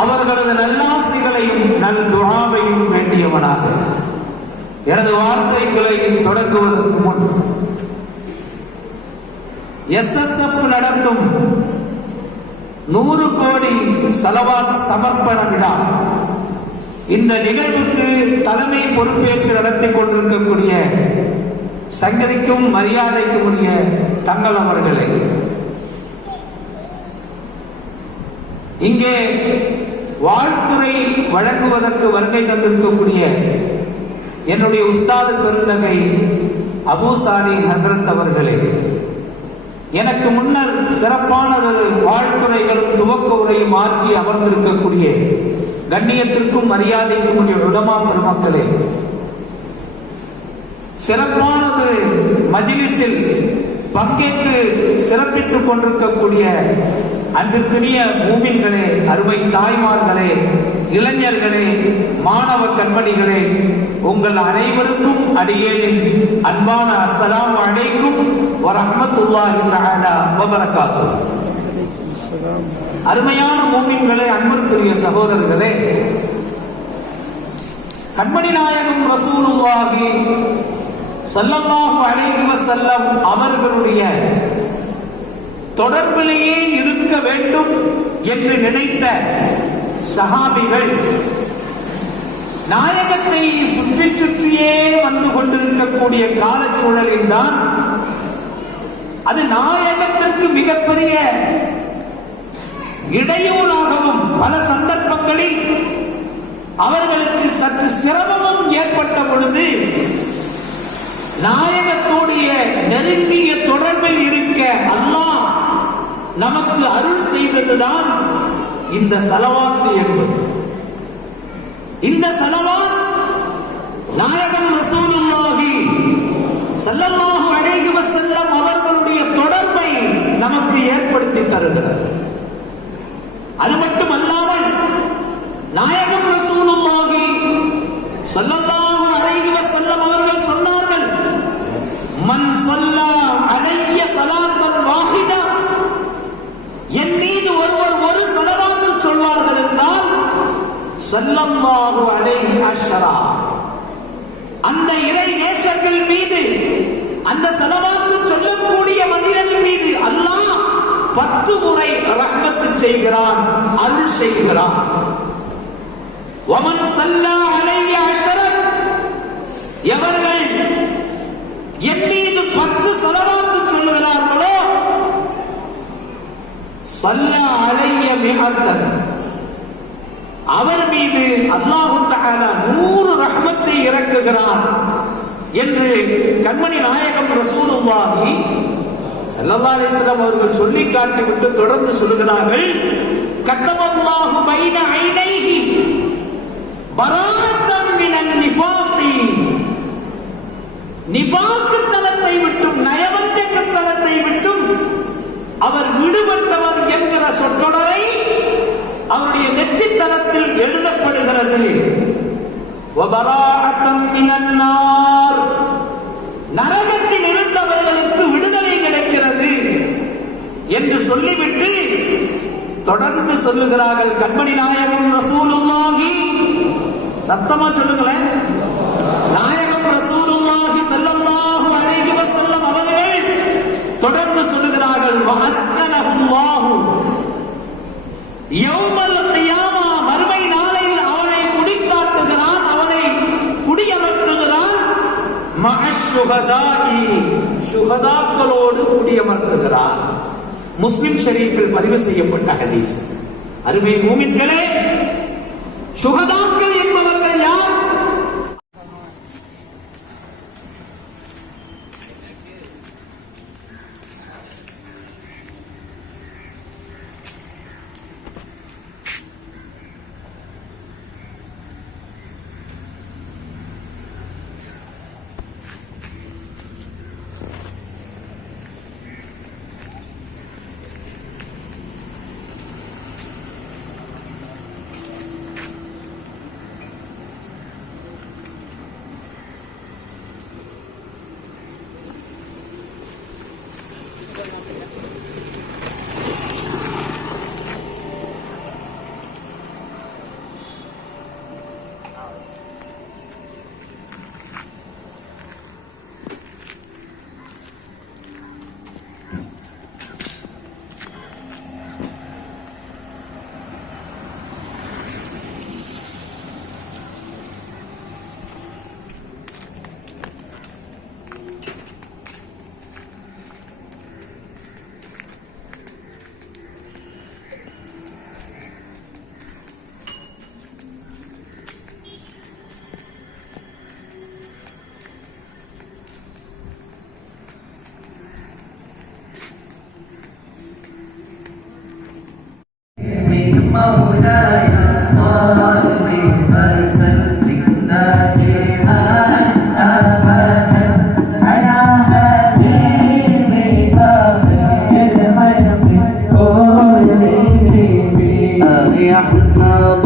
அவர்களது நல்லாசிகளையும் நல் துஆவையும் வேண்டியவனாக எனது வார்த்தைகளை தொடங்குவதற்கு முன் SSF நடத்தும் 100 கோடி ஸலவாத் சமர்ப்பண விழா இந்த நிகழ்வுக்கு தலைமை பொறுப்பேற்று நடத்தி கொண்டிருக்கக்கூடிய சங்கதிக்கும் மரியாதைக்கும் உரிய தங்கள் அவர்களை, இங்கே வாழ்த்துரை வழங்குவதற்கு வருகை தந்திருக்கக்கூடிய என்னுடைய உஸ்தாது பெருந்தகை அபூ சாலி ஹஸ்ரத் அவர்களே, எனக்கு முன்னர் சிறப்பானதொரு வாழ்த்துரைகளும் துவக்க உரையும் ஆற்றி அமர்ந்திருக்கக்கூடிய கண்ணியத்திற்கும் மரியாதைக்கும் உரிய உலமா பெருமக்களே, சிறப்பானது மஜ்லிஸில் பங்கேற்று சிறப்பித்துக் கொண்டிருக்கக்கூடிய அன்பிற்குரிய மூமின்களே, அருமை தாய்மார்களே, இளைஞர்களே, மாணவ கண்மணிகளே, உங்கள் அனைவருக்கும் அடியேனின் அன்பான அஸ்ஸலாமு அலைக்கும் வரஹ்மத்துல்லாஹி தஆலா வபரகாத்துஹு. அருமையான மூமின்களே, அன்பிற்குரிய சகோதரர்களே, கண்மணி நாயகம் ரசூலுல்லாஹி ஸல்லல்லாஹு அலைஹி வஸல்லம் அவர்களுடைய தொடர்பிலேயே இருக்க வேண்டும் என்று நினைத்த சஹாபிகள் நாயகத்தை சுற்றி சுற்றியே வந்து கொண்டிருக்கக்கூடிய காலச்சூழலில் தான் அது நாயகத்திற்கு மிகப்பெரிய இடையூறாகவும் பல சந்தர்ப்பங்களில் அவர்களுக்கு சற்று சிரமமும் ஏற்பட்ட பொழுது நாயகத்தோடைய நெருங்கிய தொடர்பில் இருக்க அல்லாஹ் நமக்கு அருள் செய்ததுதான் இந்த ஸலவாத் என்பது. இந்த ஸலவாத் நாயகம் ரசூலுல்லாஹி ஸல்லல்லாஹு அலைஹி வஸல்லம் அவர்களுடைய தொடர்பை நமக்கு ஏற்படுத்தி தருகிறது. அது மட்டுமல்லாமல் நாயகம் ரசூலுல்லாஹி ஸல்லல்லாஹு அலைஹி வஸல்லம் அவர்கள் சொன்னார்கள், மன் ஸல்லா அலைய ஸலாத்தன் வாஹிதா, என் மீது ஒருவர் ஒரு ஸலவாத் சொல்வார்கள் என்றால் ஸல்லல்லாஹு அலைஹி அஷ்ரா, அந்த இறை நேசர்கள் மீது அந்த ஸலவாத் சொல்லக்கூடிய மனிதன் மீது அல்லாஹ் 10 முறை ரஹ்மத் செய்கிறான், அருள் செய்கிறான். வமன் ஸல்லா அலைய அஷ்ரா, எவர்கள் என் மீது 10 ஸலவாத் சொல்கிறார்களோ ஸல்லா அலைய மிஅத்தன், அவர் மீது அல்லாஹ் தஆலா 100 ரஹ்மத்தை இறக்குகிறான் என்று கண்மணி நாயகம் ரசூலுல்லாஹி ஸல்லல்லாஹு அலைஹி வஸல்லம் அவர்கள் சொல்லி காட்டிவிட்டு தொடர்ந்து சொல்கிறார்கள், கத்தபல்லாஹு பைன ஐனைஹி பராஅத்தன் மினன் நிஃபாகி, நிஃபாக்தனத்தை விட்டும் நயவஞ்சகத்தனத்தை விட்டும் அவர் விடுபட்டவர் என்கிற சொற்றொடரை அவருடைய நெற்றித்தனத்தில் எழுதப்படுகிறது. வபராஅத்தன் மினன் நார், நரகத்தில் இருந்தவர்களுக்கு விடுதலை கிடைக்கிறது. என்று சொல்லிவிட்டு தொடர்ந்து சொல்லுகிறார்கள் கண்மணி நாயகம் ரசூலுல்லாஹி, சத்தமா சொல்லுங்களேன், நாயகம் ரசூலுல்லாஹி ஸல்லல்லாஹு அலைஹி வஸல்லம் அவர்கள் தொடர்ந்து சொல்லுகிறார்கள் வஅஸ்கனஹுல்லாஹு யௌமல் கியாமா, மறுமை நாளையில் அவனை குடிக்காட்டுகிறான், அவனை குடியமர்த்துகிறான், மஅஷ்-ஷுஹதாஇ, ஷுஹதாக்களோடு குடியமர்த்துகிறான். முஸ்லிம் ஷரீஃபில் பதிவு செய்யப்பட்ட ஹதீஸ். அருமை மூமின்களே, ஷுஹதாக்கள் என்பவர்கள் யார்? مولاي صل وسلم دائما ابدا على حبيبك الخلق كلهم يحسب